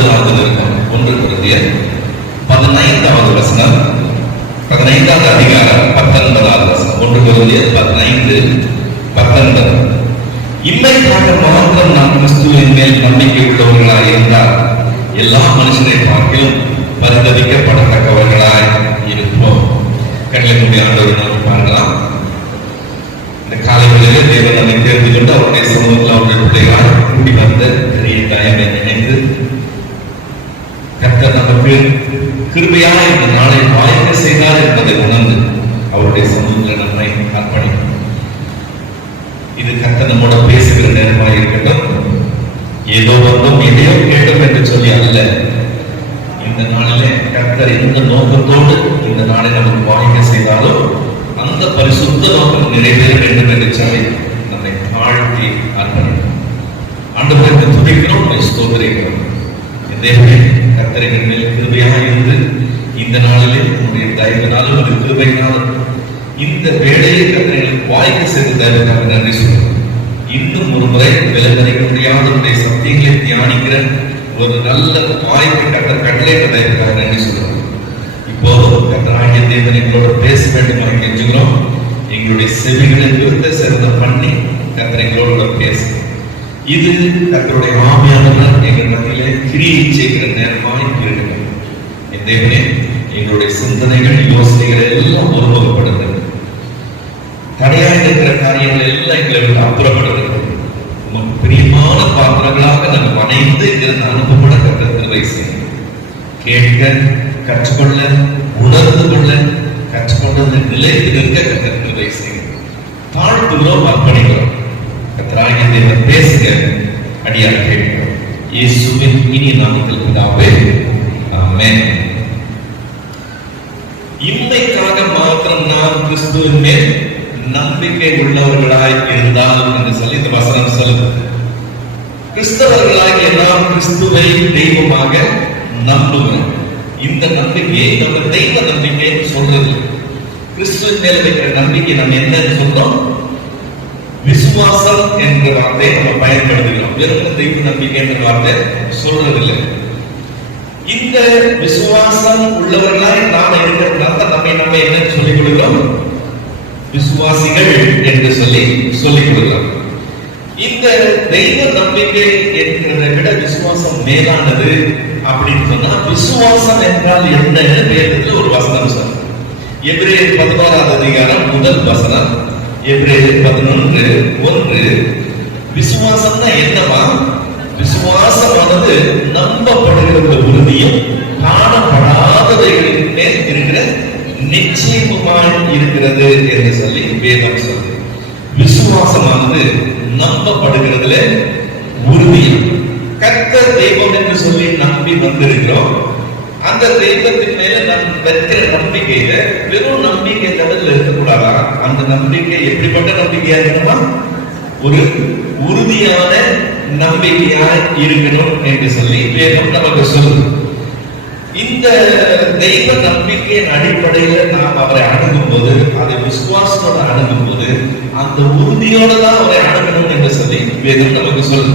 முதலாவது இருக்கும் 1 கொரிந்தியர் 15வது வசனம், 15வது அதிகாரம் 19வது வசனம். 1 கொரிந்தியர் 15:19. இம்மைக்காக மாத்திரம் நாம் கிறிஸ்துவின் மேல் நம்பிக்கை உள்ளவர்களாய் இருந்தால் எல்லா மனுஷனை பார்க்கிலும் பரிதவிக்கப்படத்தக்கவர்களாய் இருப்போம். கண்ணில் ஆண்டவர் நாம் பார்க்கலாம். இந்த காலைகளிலே தேவன் நம்மை தேர்ந்து கொண்டு அவருடைய சமூகத்தில் அவருடைய பிள்ளைகளால் கூடி வந்த பெரிய தாயமை நினைந்து கர்த்தர் நமக்கு கிருபையாக இந்த நாளை வாய்க்க செய்தார் என்பதை உணர்ந்து அவருடைய சமூகத்தில் நம்மை அர்ப்பணிக்கும். இது கர்த்தர் நம்மோட பேசுகிற நேரமாக இருக்கட்டும். ஏதோ வந்தோம் எதையோ கேட்டோம் என்று சொல்லி அல்ல. இந்த நாளிலே கர்த்தர் எந்த நோக்கத்தோடு இந்த நாளை நமக்கு வாய்க்க செய்தாலோ அந்த பரிசுத்த நோக்கம் நிறைவேற வேண்டும் என்று சொல்லி நம்மை தாழ்த்தி அர்ப்பணிக்கும். ஆண்டவரை துதிக்கிறோம், ஸ்தோத்திரிக்கிறோம். தேவனே, கர்த்தரின் மேல் கிருபையாக இருந்து இந்த நாளிலே உங்களுடைய தயவினாலும் ஒரு கிருபையினாலும் இந்த வேலையை கர்த்தர்களுக்கு வாய்க்க செய்ததற்காக நன்றி சொல்றோம். இன்னும் ஒரு முறை விலகறிக்க முடியாத உடைய சத்தியங்களை தியானிக்கிற ஒரு நல்ல வாய்ப்பை கர்த்தர் கட்டளையிட்டதற்காக நன்றி சொல்றோம். இப்போ கர்த்தராகிய தேவன் எங்களோட பேச வேண்டும் கெஞ்சுகிறோம். எங்களுடைய செவிகளை விருத்த சிறந்தம் பண்ணி கர்த்தர் எங்களோட பேச, இது கர்த்தருடைய ஆவியானவர் எங்கள் மத்தியிலே கிரியை செய்கிற நேரமாய் இருக்கிறது. என் தேவனே, எங்களுடைய சிந்தனைகள் யோசனைகள் எல்லாம் ஒருமுகப்படுகிறது. தடையாக இருக்கிற காரியங்கள் எல்லாம் எங்களை விட்டு அப்புறப்படுகிறது. நமக்கு பிரியமான பாத்திரங்களாக நம்ம அனைத்து இங்கிருந்து அனுப்பப்பட கர்த்தர் கிருபை செய்யும். கேட்க, கற்றுக்கொள்ள, உணர்ந்து கொள்ள, கற்றுக்கொண்டது நிலைத்து நிற்க கர்த்தர் கிருபை செய்யும். தாழ்த்துகிறோம், அர்ப்பணிக்கிறோம். கர்த்தராகிய தேவன் பேசுக, அடியார் கேட்கிறோம். இயேசுவின் இனிய நாமத்தில் பிதாவே, ஆமென். இன்மைக்காக மாத்திரம் நாம் கிறிஸ்துவின் மேல் நம்பிக்கை உள்ளவர்களாய் இருந்தால் என்று சொல்லி இந்த வசனம் சொல்லுது. கிறிஸ்தவர்களாகிய நாம் கிறிஸ்துவை தெய்வமாக நம்புவோம். இந்த நம்பிக்கை நம்ம தெய்வ நம்பிக்கை சொல்றது. கிறிஸ்துவின் மேல வைக்கிற நம்பிக்கை நம்ம என்ன சொல்றோம்? விசுவாசம் என்ற வார்த்தையை நம்ம பயன்படுத்துகிறோம். வெறும் தெய்வ நம்பிக்கை என்ற வார்த்தை சொல்றதில்லை. இந்த விசுவாசம் உள்ளவர்களாய் நாம் இருக்கிறதுனால நம்ம என்ன சொல்லிக் கொடுக்கிறோம்? விசுவாசிகள் என்று சொல்லிக் கொடுக்கிறோம். இந்த தெய்வ நம்பிக்கை என்கிறதை விட விசுவாசம் மேலானது அப்படின்னு சொன்னா, விசுவாசம் என்றால் என்ன? வேதத்தில் ஒரு வசனம் சொல்ல, எபிரேயர் 11வது அதிகாரம் முதல் வசனம், எபிரேயர் 11:1. விசுவாசம்னா என்னவா? விசுவாசமானது நம்பப்படுகிற உறுதியும் காணப்படாதவைகளின் மேல் இருக்கிற நிச்சயமாய் இருக்கிறது என்று சொல்லி வேதம் சொல்லுது. விசுவாசமானது நம்பப்படுகிறதுல உறுதியும், கர்த்தர் தெய்வம் என்று சொல்லி நம்பி வந்திருக்கிறோம். அந்த தெய்வத்தின் மேல நம் வைக்கிற நம்பிக்கையில வெறும் நம்பிக்கை லெவலில் இருக்கக்கூடாதா? அந்த நம்பிக்கை எப்படிப்பட்ட நம்பிக்கையா இருக்கணுமா? ஒரு உறுதியான நம்பிக்கையா இருக்கணும் என்று சொல்லி வேதம் நமக்கு சொல்லுது. இந்த தெய்வ நம்பிக்கையின் அடிப்படையில் நாம் அவரை அணுகும் போது, அதை விசுவாசத்தோட அணுகும் போது, அந்த உறுதியோட தான் அவரை அணுகணும் என்று சொல்லி வேதம் நமக்கு சொல்லுது.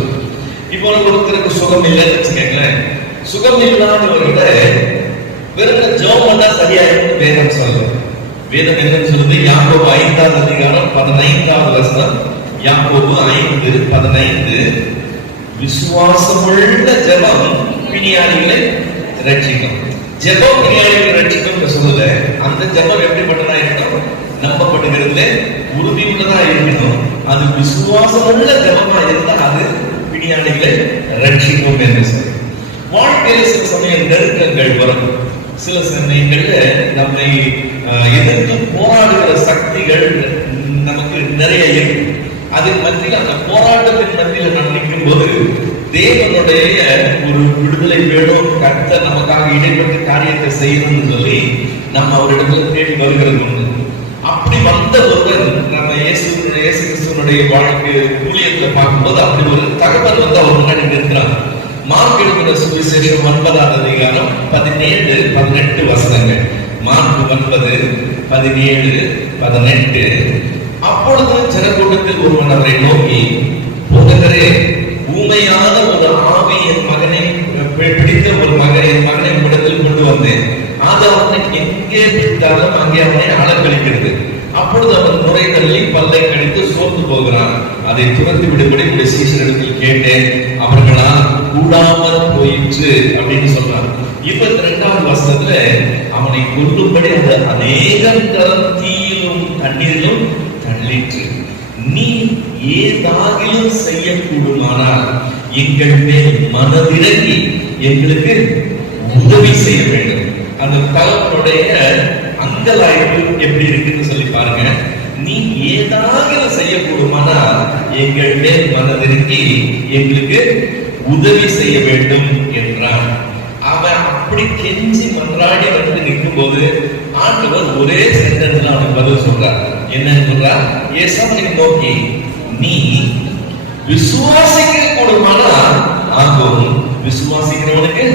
இப்போ ஒருத்தருக்கு சுகம் இல்லைன்னு வச்சுக்கோங்களேன், சுகம் இல்லாதவர்கிட்ட வெறும் ஜெபம் தான் சரியாயிருக்கும் வேதம் சொல்லுது. வேதம் என்னன்னு சொல்லுது? யாக்கோபு 5வது அதிகாரம் 15வது வசனம், யாக்கோபு 5:15. விசுவாசமுள்ள ஜெபம் பிணியாளிகளை ரட்சிக்கும். ஜெபம் பிணியாளிகளை ரட்சிக்கும் சொல்லுத, அந்த ஜெபம் எப்படிப்பட்டதா இருக்கணும்? நம்பப்படுகிறதுல உறுதியுள்ளதா இருக்கணும். அது விசுவாசமுள்ள ஜெபமா இருந்தா அது பிணியாளிகளை ரட்சிக்கும் என்று சொல்லி. வாழ்க்கையில் சில சமயம் நெருக்கங்கள் வரும். சில சமயங்கள்ல நம்மை எதிர்த்து போராடுகிற சக்திகள் நமக்கு நிறைய இருக்கு. அதுக்கு மத்தியில், அந்த போராட்டத்தின் மத்தியில் நாம் நிற்கும் போது தேவனுடைய ஒரு விடுதலை வேணும், கர்த்தர் நமக்காக இடைப்பட்ட காரியத்தை செய்யணும்னு சொல்லி நம்ம அவரிடத்துல தேடி வருகிறது உண்டு. அப்படி வந்த ஒருவர் நம்ம இயேசு கிறிஸ்துவனுடைய வாழ்க்கை ஊழியத்தை பார்க்கும்போது அப்படி ஒரு தகவல் வந்து அவர் முன்னாடி நிற்கிறார். மார்க் எழுதின சுவிசேஷம் 9வது அதிகாரம் 17-18 வசனங்கள். மார்க் 9:17-18. அப்பொழுது ஜனக்கூட்டத்தில் ஒருவன் அவரை நோக்கி, போதகரே, ஊமையான ஒரு ஆவி என் மகனை பிடித்து தள்ளி பல்லை கடித்து சோர்ந்து போகிறான். அதை துரத்தி விடும்படி உடைய சீஷரிடத்தில் கேட்டேன், அவர்களால் கூடாமல் போயிற்று அப்படின்னு சொல்றான். 22வது வசனத்துல அவனை கொல்லும்படி அந்த அநேகம் தரம் தீயிலும் தண்ணீரிலும் தள்ளிற்று. நீ ஏதாகிலும் செய்யக்கூடுமானால் எங்கள் மேல் மனதிறங்கி எங்களுக்கு உதவி செய்ய வேண்டும். அந்த தகவனுடைய அங்கலாய்ப்பு எப்படி இருக்குன்னு சொல்லி பாருங்க. நீ ஏதாகிலும் செய்யக்கூடுமானால் எங்கள் மேல் மனதிறங்கி எங்களுக்கு உதவி செய்ய வேண்டும் என்றான். அவன் அப்படி கெஞ்சி மன்றாடி வந்து நிற்கும் போது ஆண்டவர் ஒரே சென்டென்ஸ்ல அவனுக்கு பதில் சொல்றார். என்ன சொல்றார்? ஏசாவை நோக்கி, நீ விசுவாசிக்க கூடுமானால் ஆகும், விசுவாசிக்கிறவனுக்கு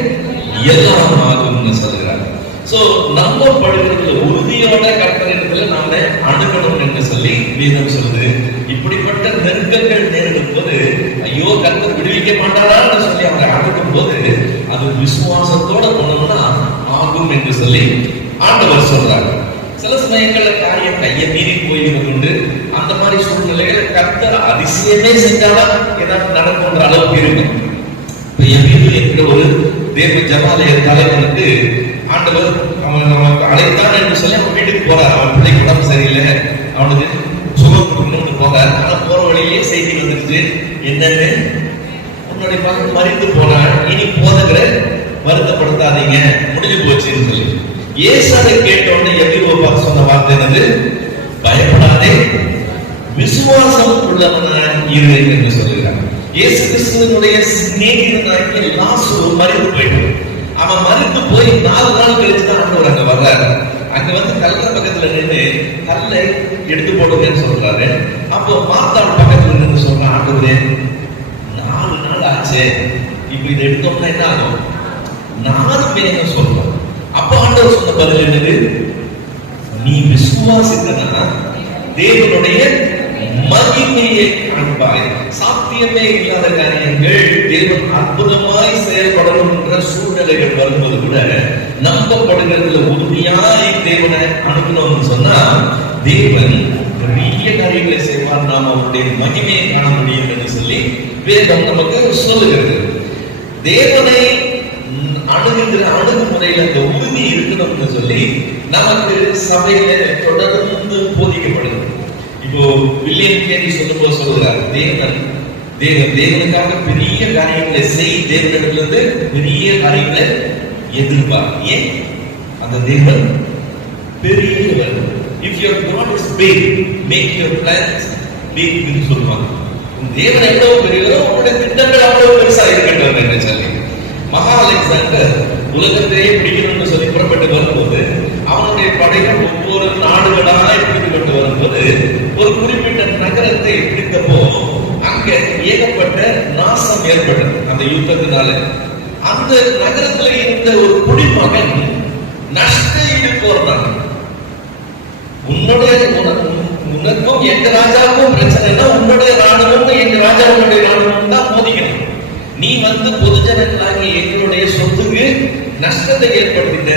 எல்லாம் ஆகும்னு சொல்கிறார். சோ நம்பப்படுகிறதுல உறுதியோட கர்த்தரிடத்துல நாம அணுகணும் என்று சொல்லி வேதம் சொல்லுது. இப்படிப்பட்ட நெருக்கங்கள் நேரிடும் போது ஐயோ கர்த்தர் விடுவிக்க மாட்டாரான்னு சொல்லி அவங்க அணுகும் போது அது விசுவாசத்தோட போனோம்னா ஆகும் என்று சொல்லி ஆண்டவர் சொல்றாங்க. சில சமயங்கள்ல காரியம் கையை மீறி போயிருக்கிறது உண்டு. அந்த மாதிரி சூழ்நிலைகளை கர்த்தர் அதிசயமே செஞ்சாலும் ஏதாவது நடக்கும்ன்ற அளவுக்கு இருக்கும். என்கிற ஒரு தேவ ஜபாலய தலைவனுக்கு ஆண்டவர் அவன் நமக்கு அழைத்தான் என்று சொல்லி அவன் வீட்டுக்கு போறார். அவன் பிள்ளைக்கு உடம்பு சரியில்லை, அவனுக்கு சுகம் கொடுக்கணும்னு போறார். ஆனா போற வழியிலேயே செய்தி வந்துருச்சு, என்னன்னு, உன்னுடைய மகன் மறித்து போனான், இனி போதகிற வருத்தப்படுத்தாதீங்க, முடிஞ்சு போச்சுன்னு சொல்லி. ஏசாவை கேட்டோன்னு எபிரோபா சொன்ன வார்த்தை என்னது? பயப்படாதே, விசுவாசம் உள்ளவனாக இரு என்று சொல்லுகிறார். இயேசு கிறிஸ்துவினுடைய சிநேகிதனாகிய லாசரு மரித்து போயிட்டான். அவன் மரித்து போய் 4 நாள் கழிச்சு தான் ஆண்டவர் அங்க வர்றாரு. அங்க வந்து கல்ல பக்கத்துல நின்று கல்லை எடுத்து போடுங்கன்னு சொல்றாரு. அப்போ மார்த்தாள் பக்கத்துல நின்று சொல்றான், ஆண்டவரே 4 நாள் ஆச்சு, இப்ப இதை எடுத்தோம்னா என்ன ஆகும்? 4 பேரும் சொல்றோம். அப்போ ஆண்டவர் சொன்ன பதில் என்னது? நீ விசுவாசித்தனா தேவனுடைய மகிமையை காண்பாய். சாத்தியமே இல்லாத காரியங்கள் தேவன் அற்புதமாய் செயல்படணும் என்ற சூழ்நிலைகள் வரும்போது கூட நம்பப்படுகிறதுல உறுதியாய் தேவனை அனுப்பணும்னு சொன்னா தேவன் பெரிய காரியங்களை செய்வார், நாம் அவருடைய மகிமையை காண முடியும் என்று சொல்லி வேதம் நமக்கு சொல்லுகிறது. தேவனை அணுகுகிற அணுகுமுறையில் அந்த உறுதி இருக்கணும்னு சொல்லி நமக்கு சபையில தொடர்ந்து போதிக்கப்படுது. இப்போ வில்லியம் கேரி சொல்லும்போது சொல்லுகிறார், தேவனுக்காக பெரிய காரியங்களை செய், தேவனிடத்திலிருந்து பெரிய காரியங்களை எதிர்பார். ஏன்? அந்த தேவன் பெரியவர். If your God is big, make your plans big ன்னு சொல்லுவாங்க. தேவன் எவ்வளவு பெரியவரோ அவருடைய திட்டங்கள் அவ்வளவு பெருசா இருக்கட்டும் என்று சொல்லி மகா அலெக்சாண்டர் உலகத்தையே பிடிக்கணும்னு சொல்லி புறப்பட்டு வரும்போது அவனுடைய படைகள் ஒவ்வொரு நாடுகளாய் பிடிக்கப்பட்டு வரும்போது ஒரு குறிப்பிட்ட நகரத்தை பிடித்தப்போ அங்க ஏகப்பட்ட நாசம் ஏற்பட்டது அந்த யுத்தத்தினால. அந்த நகரத்துல இருந்த ஒரு குடிமகன் நஷ்ட ஈடு போறான். உனக்கும் எங்க ராஜாவுக்கும் பிரச்சனைனா உன்னுடைய ராணுவம் எங்க ராஜாவுடைய ராணுவம் தான் மோதிக்கணும். நீ வந்து பொதுஜனங்களாகி எங்களுடைய சொத்துக்கு நஷ்டத்தை ஏற்படுத்திட்ட,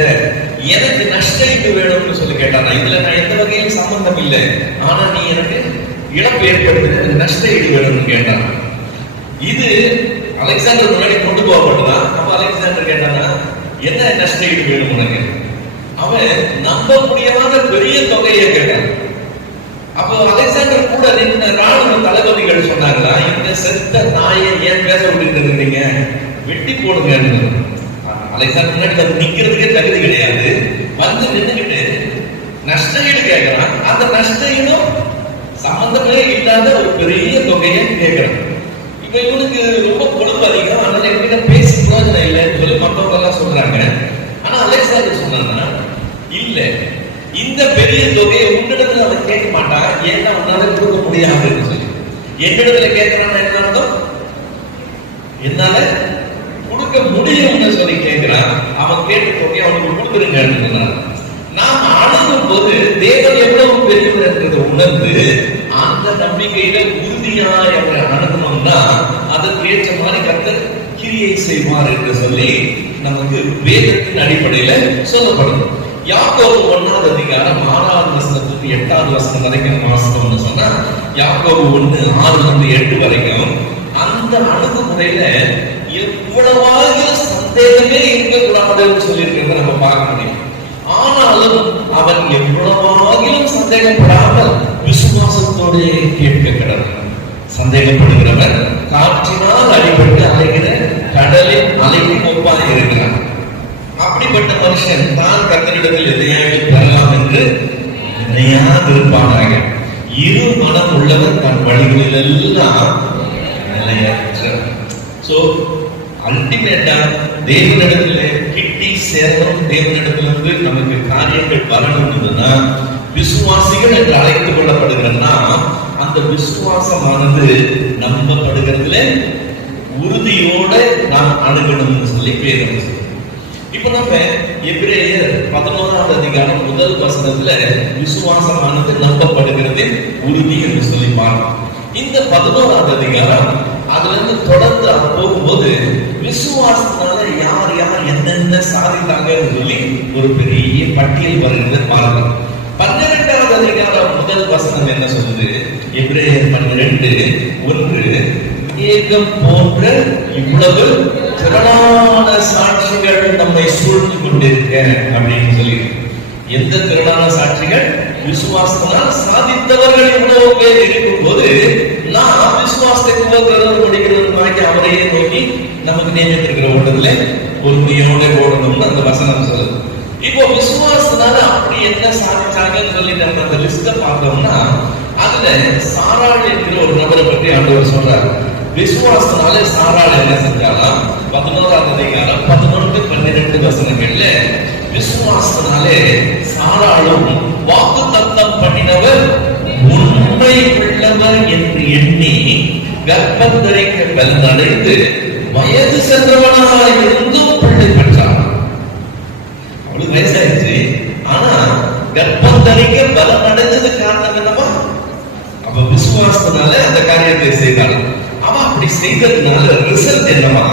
எனக்கு நஷ்ட ஈடு வேணும்னு சொல்லி கேட்டானா. இதுல நான் எந்த வகையும் சம்பந்தம் இல்லை, ஆனா நீ எனக்கு இழப்பு ஏற்படுத்த நஷ்ட ஈடு வேணும்னு கேட்டான். இது அலெக்சாண்டர் முன்னாடி கொண்டு போகப்பட்டதான். அப்ப அலெக்சாண்டர் கேட்டானா, என்ன நஷ்ட ஈடு வேணும் உனக்கு? அவன் நம்ப முடியாத பெரிய தொகையை கேட்டான். அப்போ அலெக்சாண்டர் கூட நின்ற ராணுவ தளபதிகள் சொன்னாங்களா, இந்த செத்த நாயை ஏன் பேச விட்டு இருந்தீங்க, வெட்டி போடுங்க. அலெக்சாண்டர் முன்னாடி நிக்கிறதுக்கே தகுதி கிடையாது. வந்து நின்றுகிட்டு நஷ்ட ஈடு கேட்கிறான். அந்த நஷ்ட ஈடும் சம்பந்தமே இல்லாத ஒரு பெரிய தொகையை கேட்கிறான். இப்ப இவனுக்கு ரொம்ப கொழுப்பு அதிகம், அதனால என்கிட்ட பேசி பிரயோஜனம் இல்லைன்னு சொல்லி மற்றவங்க எல்லாம் சொல்றாங்க. ஆனா அலெக்சாண்டர் சொன்னாங்கன்னா, இல்ல இந்த பெரிய தொகையை உன்னிடத்துல அவன் கேட்க மாட்டான், ஏன்னா உன்னால கொடுக்க முடியாதுன்னு சொல்லி. என்னிடத்துல கேட்கிறான் என்ன அர்த்தம்? என்னால கொடுக்க முடியும்னு சொல்லி கேட்கிறான். அவன் கேட்ட தொகையை அவனுக்கு கொடுத்துருங்கன்னு சொன்னான். நாம் அணுகும் போது தேவன் எவ்வளவு பெரியவர் என்றதை உணர்ந்து அந்த நம்பிக்கையில உறுதியாய் அவரை அணுகணும்னா அதற்கு ஏற்ற மாதிரி கர்த்தர் கிரியை செய்வார் என்று சொல்லி நமக்கு வேதத்தின் அடிப்படையில சொல்லப்படும். யாக்கோபு 1வது அதிகாரம் 6வது வசனத்துக்கு 8வது வசனம் வரைக்கும் வாசித்தோம்னு சொன்னா, யாக்கோபு 1:6-8 வரைக்கும் அந்த அணுகுமுறையில எவ்வளவாக சந்தேகமே இருக்கக்கூடாதுன்னு சொல்லியிருக்கிறத நம்ம பார்க்க முடியும். ஆனாலும் அவன் எவ்வளவாகிலும் சந்தேகப்படாமல் விசுவாசத்தோடு கேட்க கடவுள். சந்தேகப்படுகிறவன் காற்றினால் அடிபட்டு அலைகிற கடலின் அலைக்கு ஒப்பாக இருக்கிறான். அப்படிப்பட்ட மனுஷன் தான் கர்த்தரிடத்தில் எதையாவது பெறலாம் என்று நினையாதிருப்பானாக. இரு மனம் உள்ளவன் தன் வழிகளில் எல்லாம் நிலையற்ற. சோ அல்டிமேட்டா தேவனிடத்துல கிட்டி சேரணும், தேவனிடத்திலிருந்து நமக்கு காரியங்கள் வரணும்னா விசுவாசிகள் என்று அழைத்துக் கொள்ளப்படுகிறன்னா அந்த விசுவாசமானது நம்பப்படுகிறதுல உறுதியோட நாம் அணுகணும்னு சொல்லி பேர். இப்ப நம்ம எபிரேயர் 11வது அதிகாரம் 1 வசனத்துல விசுவாசமானது நம்பப்படுகிறது உறுதி என்று சொல்லி பார்க்கிறோம். இந்த 11வது அதிகாரம் அதுல இருந்து தொடர்ந்து போகும்போது விசுவாசத்தினால யார் யார் என்னென்ன சாதித்தாங்கன்னு சொல்லி ஒரு பெரிய பட்டியல் வருகிறது பாருங்க. 12வது அதிகாரம் 1 வசனம் என்ன சொல்லுது? எபிரேயர் 12:1 ஏகம் போன்ற இவ்வளவு திரளான சாட்சிகள் நம்மை சூழ்ந்து கொண்டிருக்க அப்படின்னு சொல்லி. எந்த திரளான சாட்சிகள்? விசுவாசத்தினால் சாதித்தவர்கள் இவ்வளவு பேர் இருக்கும் போது நாம் விசுவாசத்தை முடிக்கிறதுமாக்கி அவரையே நோக்கி நமக்கு நியமித்திருக்கிற ஓட்டத்துல பொறுமையோட ஓடணும்னு அந்த வசனம் சொல்லுது. இப்போ விசுவாசத்தினால அப்படி என்ன சாதிச்சாங்கன்னு சொல்லி நம்ம அந்த லிஸ்ட பார்த்தோம்னா அதுல சாராள் என்கிற ஒரு நபரை பற்றி ஆண்டவர் சொல்றாரு. விசுவாசத்தினால சாராள் என்ன செஞ்சாலும் 11வது அதிகாரம் 11-12 வசனங்கள்ல விசுவாசத்தினாலே சாராளும் வாக்குத்தத்தம் பண்ணினவர் உண்மை உள்ளவர் என்று எண்ணி கர்ப்பம் தரிக்க பலனடைந்து வயது சென்றவனாக இருந்தும் பிள்ளை பெற்றார். அவளுக்கு வயசாயிடுச்சு, ஆனா கர்ப்பம் தரிக்க பலம் அடைஞ்சது காரணம் என்னவா? அப்ப விசுவாசத்தினால அந்த காரியத்தை செய்தாள். அவன் அப்படி செய்ததுனால ரிசல்ட் என்னவா?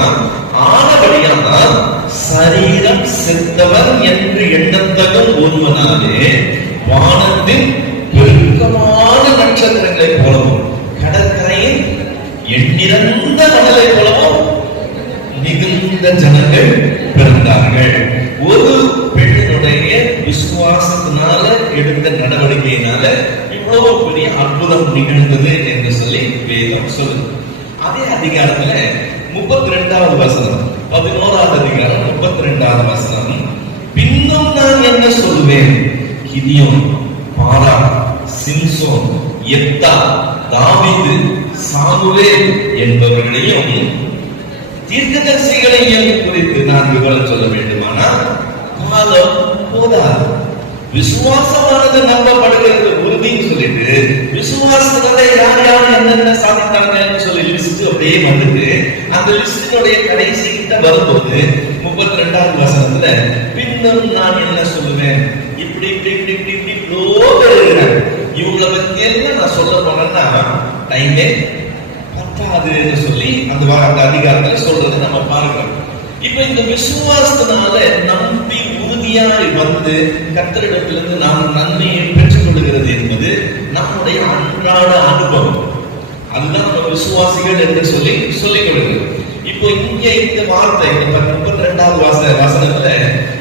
ஆனபடியான சரீரம் செத்தவர் என்று எண்ணத்தகும் ஒருவனாலே வானத்தின் பெருக்கமான நட்சத்திரங்களை போலவும் கடற்கரையின் எண்ணிறந்த மணலை போலவும் மிகுந்த ஜனங்கள் பிறந்தார்கள். ஒரு பெண்ணுடைய விசுவாசத்தினால எடுத்த நடவடிக்கையினால இவ்வளவு பெரிய அற்புதம் நிகழ்ந்தது என்று சொல்லி வேதம் சொல்லுது. அதே அதிகாரத்துல 32வது வசனம், 11வது அதிகாரம் 32வது வசனம், பின்னும் நான் என்ன சொல்லுவேன்? கிதியோன், பாரா, சிம்சோன், யெப்தா, தாவீது, சாமுவேல் என்பவர்களையும் தீர்க்கதரிசிகளையும் குறித்து நான் விவரம் சொல்ல வேண்டுமானால் காலம் போதாது. விசுவாசமானது நம்பப்படுகிறது உறுதின்னு சொல்லிட்டு விசுவாசத்தினால யார் யார் என்னென்ன சாதித்தாங்கன்னு சொல்லி லிஸ்ட் அப்படியே வந்துட்டு அந்த லிஸ்டினுடைய கடைசி கிட்ட வரும்போது 32வது வசனத்துல பின்னும் நான் என்ன சொல்லுவேன்? இப்படி இப்படி இப்படி இப்படி இப்படி இவங்களை பத்தி எல்லாம் நான் சொல்ல போனேன்னா டைமே பத்தாதுன்னு சொல்லி அந்த அதிகாரத்துல சொல்றது நம்ம பார்க்கிறோம். இப்ப இந்த விசுவாசத்தினால நம்பி உறுதியாய் வந்து கர்த்தரிடத்திலிருந்து நாம் நன்மையை பெற்றுக் கொள்கிறது என்பது நம்முடைய அன்றாட அனுபவம். அதுதான் நம்ம விசுவாசிகள் என்று சொல்லி சொல்லிக் கொடுக்கிறது. இப்போ இங்க இந்த வார்த்தை 32வது வசனத்துல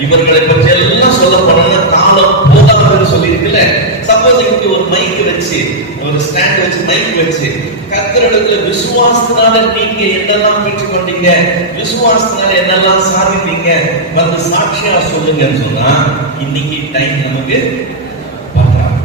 இவர்களை பற்றி எல்லாம் சொல்ல போனா காலம் போதாதுன்னு சொல்லி இருக்குல்ல. சப்போஸ் இங்க ஒரு மைக் வச்சு ஒரு ஸ்டாண்ட் வச்சு மைக் வச்சு கர்த்தரிடத்துல விசுவாசத்தினால நீங்க என்னெல்லாம் பெற்றுக் கொண்டீங்க, விசுவாசத்தினால என்னெல்லாம் சாதித்தீங்க வந்து சாட்சியா சொல்லுங்கன்னு சொன்னா இன்னைக்கு டைம் நமக்கு பத்தாது.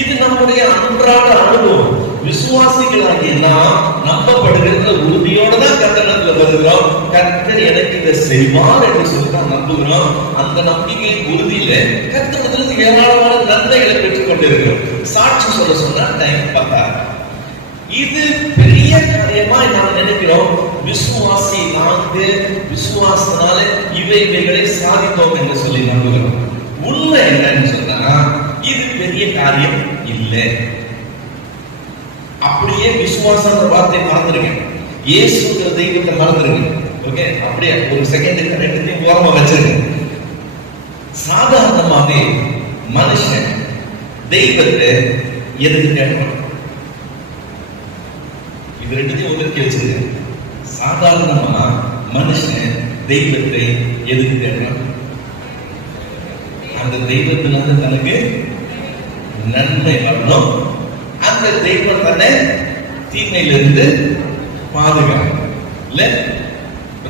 இது நம்முடைய அன்றாட அனுபவம். விசுவாசிகளாகிய நாம் நம்பப்படுகிற உறுதியோட தான் கர்த்தரிடத்துல வருகிறோம். கர்த்தர் எனக்கு இதை செய்வார் என்று சொல்லி தான் நம்புகிறோம். அந்த நம்பிக்கை உறுதியில கர்த்தரிடத்துல ஏராளமான நன்மைகளை பெற்றுக் கொண்டிருக்கிறோம். சாட்சி சொல்ல சொன்னா டைம் பத்தாது. இது பெரிய காரியமா நாம் நினைக்கிறோம். விசுவாசி நான்கு விசுவாசத்தினால இவைகளை சாதித்தோம் என்று சொல்லி நம்புகிறோம். உண்மை என்னன்னு சொன்னா இது பெரிய காரியம் இல்லை. அப்படியே விசுவாசம் வார்த்தை மறந்துருங்க, இயேசுங்கிற தெய்வத்தை மறந்துருங்க. ஓகே, அப்படியே ஒரு செகண்ட் ரெண்டுத்தையும் ஓரமா வச்சிருங்க. சாதாரணமாக மனுஷன் தெய்வத்தை எதுக்கு தேடுவான்? இது ரெண்டுத்தையும் ஒதுக்கி வச்சிருக்க. சாதாரணமா மனுஷன் தெய்வத்தை எதுக்கு தேடுவான்? அந்த தெய்வத்தினால தனக்கு நன்மை வரணும், அந்த தெய்வம் தன்னை தீமையிலிருந்து பாதுகாக்கும். இல்ல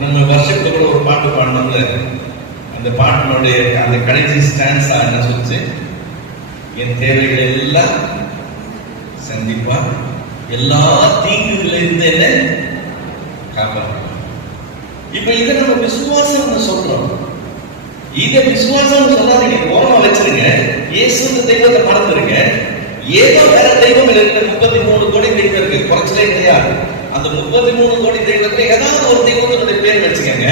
நம்ம வருஷத்துக்கு கூட ஒரு பாட்டு பாடணும்ல, அந்த பாட்டினுடைய அந்த கடைசி ஸ்டான்ஸா என்ன சொல்லுச்சு? என் தேவைகளை எல்லாம் சந்திப்பார், எல்லா தீங்குகளில் இருந்து என்ன காப்பாற்ற. இப்ப இதை நம்ம விசுவாசம் சொல்றோம். இதை விசுவாசம் சொல்லாதீங்க, ஓரமா வச்சிருங்க. இயேசு தெய்வத்தை மறந்துருங்க. ஏதோ வேற தெய்வம் இருக்கு, 33 கோடி தெய்வம் இருக்கு, குறைச்சலே கிடையாது. அந்த 33 கோடி தெய்வத்தை ஏதாவது ஒரு தெய்வத்தினுடைய பேர் வச்சுக்கோங்க.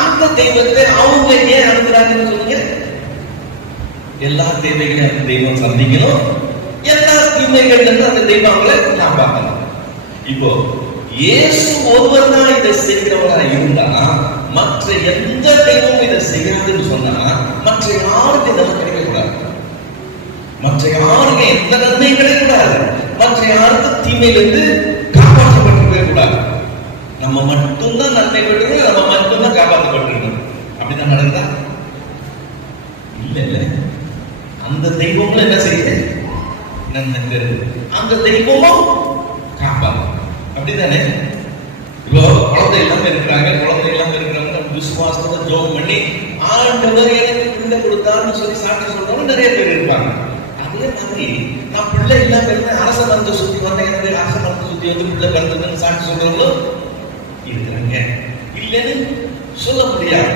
அந்த தெய்வத்தை அவங்க ஏன் அனுப்புறாங்கன்னு சொல்லுங்க. எல்லா தேவைகளையும் அந்த தெய்வம் சந்திக்கணும், எல்லா தீமைகள்ல அந்த தெய்வம் அவங்களை காப்பாற்றணும். இப்போ இயேசு ஒருவர் தான் இதை செய்கிறவரா இருந்தா, மற்ற எந்த தெய்வமும் இதை செய்யாதுன்னு சொன்னா, மற்ற யாருக்கு இதெல்லாம் கிடைக்கக்கூடாது, மற்ற யாருக்கு எந்த நன்மை கிடைக்கக்கூடாது, மற்ற யாருக்கு தீமையிலிருந்து காப்பாற்றப்பட்டு போயக்கூடாது. நம்ம மட்டும்தான் நன்மை பெற்றோம், நம்ம மட்டும்தான் காப்பாற்றப்பட்டிருக்கணும். அப்படிதான் நடந்தா இல்ல இல்ல. அந்த தெய்வங்களும் என்ன செய்யுது? நன்மை, அந்த தெய்வமும் காப்பாற்றும். அப்படித்தானே? இப்போ குழந்தை எல்லாம் இருக்கிறாங்க, குழந்தை எல்லாம் இருக்கிறவங்க விசுவாசத்தோட ஜோம் பண்ணி ஆண்டவர் எனக்கு பிள்ளை கொடுத்தாருன்னு சொல்லி சாட்சி சொல்றவங்க நிறைய பேர் இருப்பாங்க. அதே மாதிரி நான் பிள்ளை இல்லாம இருந்தேன், அரச மரத்தை சுத்தி வந்தேன், எனவே அரச மரத்தை சுத்தி வந்து பிள்ளை பிறந்ததுன்னு சாட்சி சொல்றவங்களும் இருக்கிறாங்க. இல்லைன்னு சொல்ல முடியாது.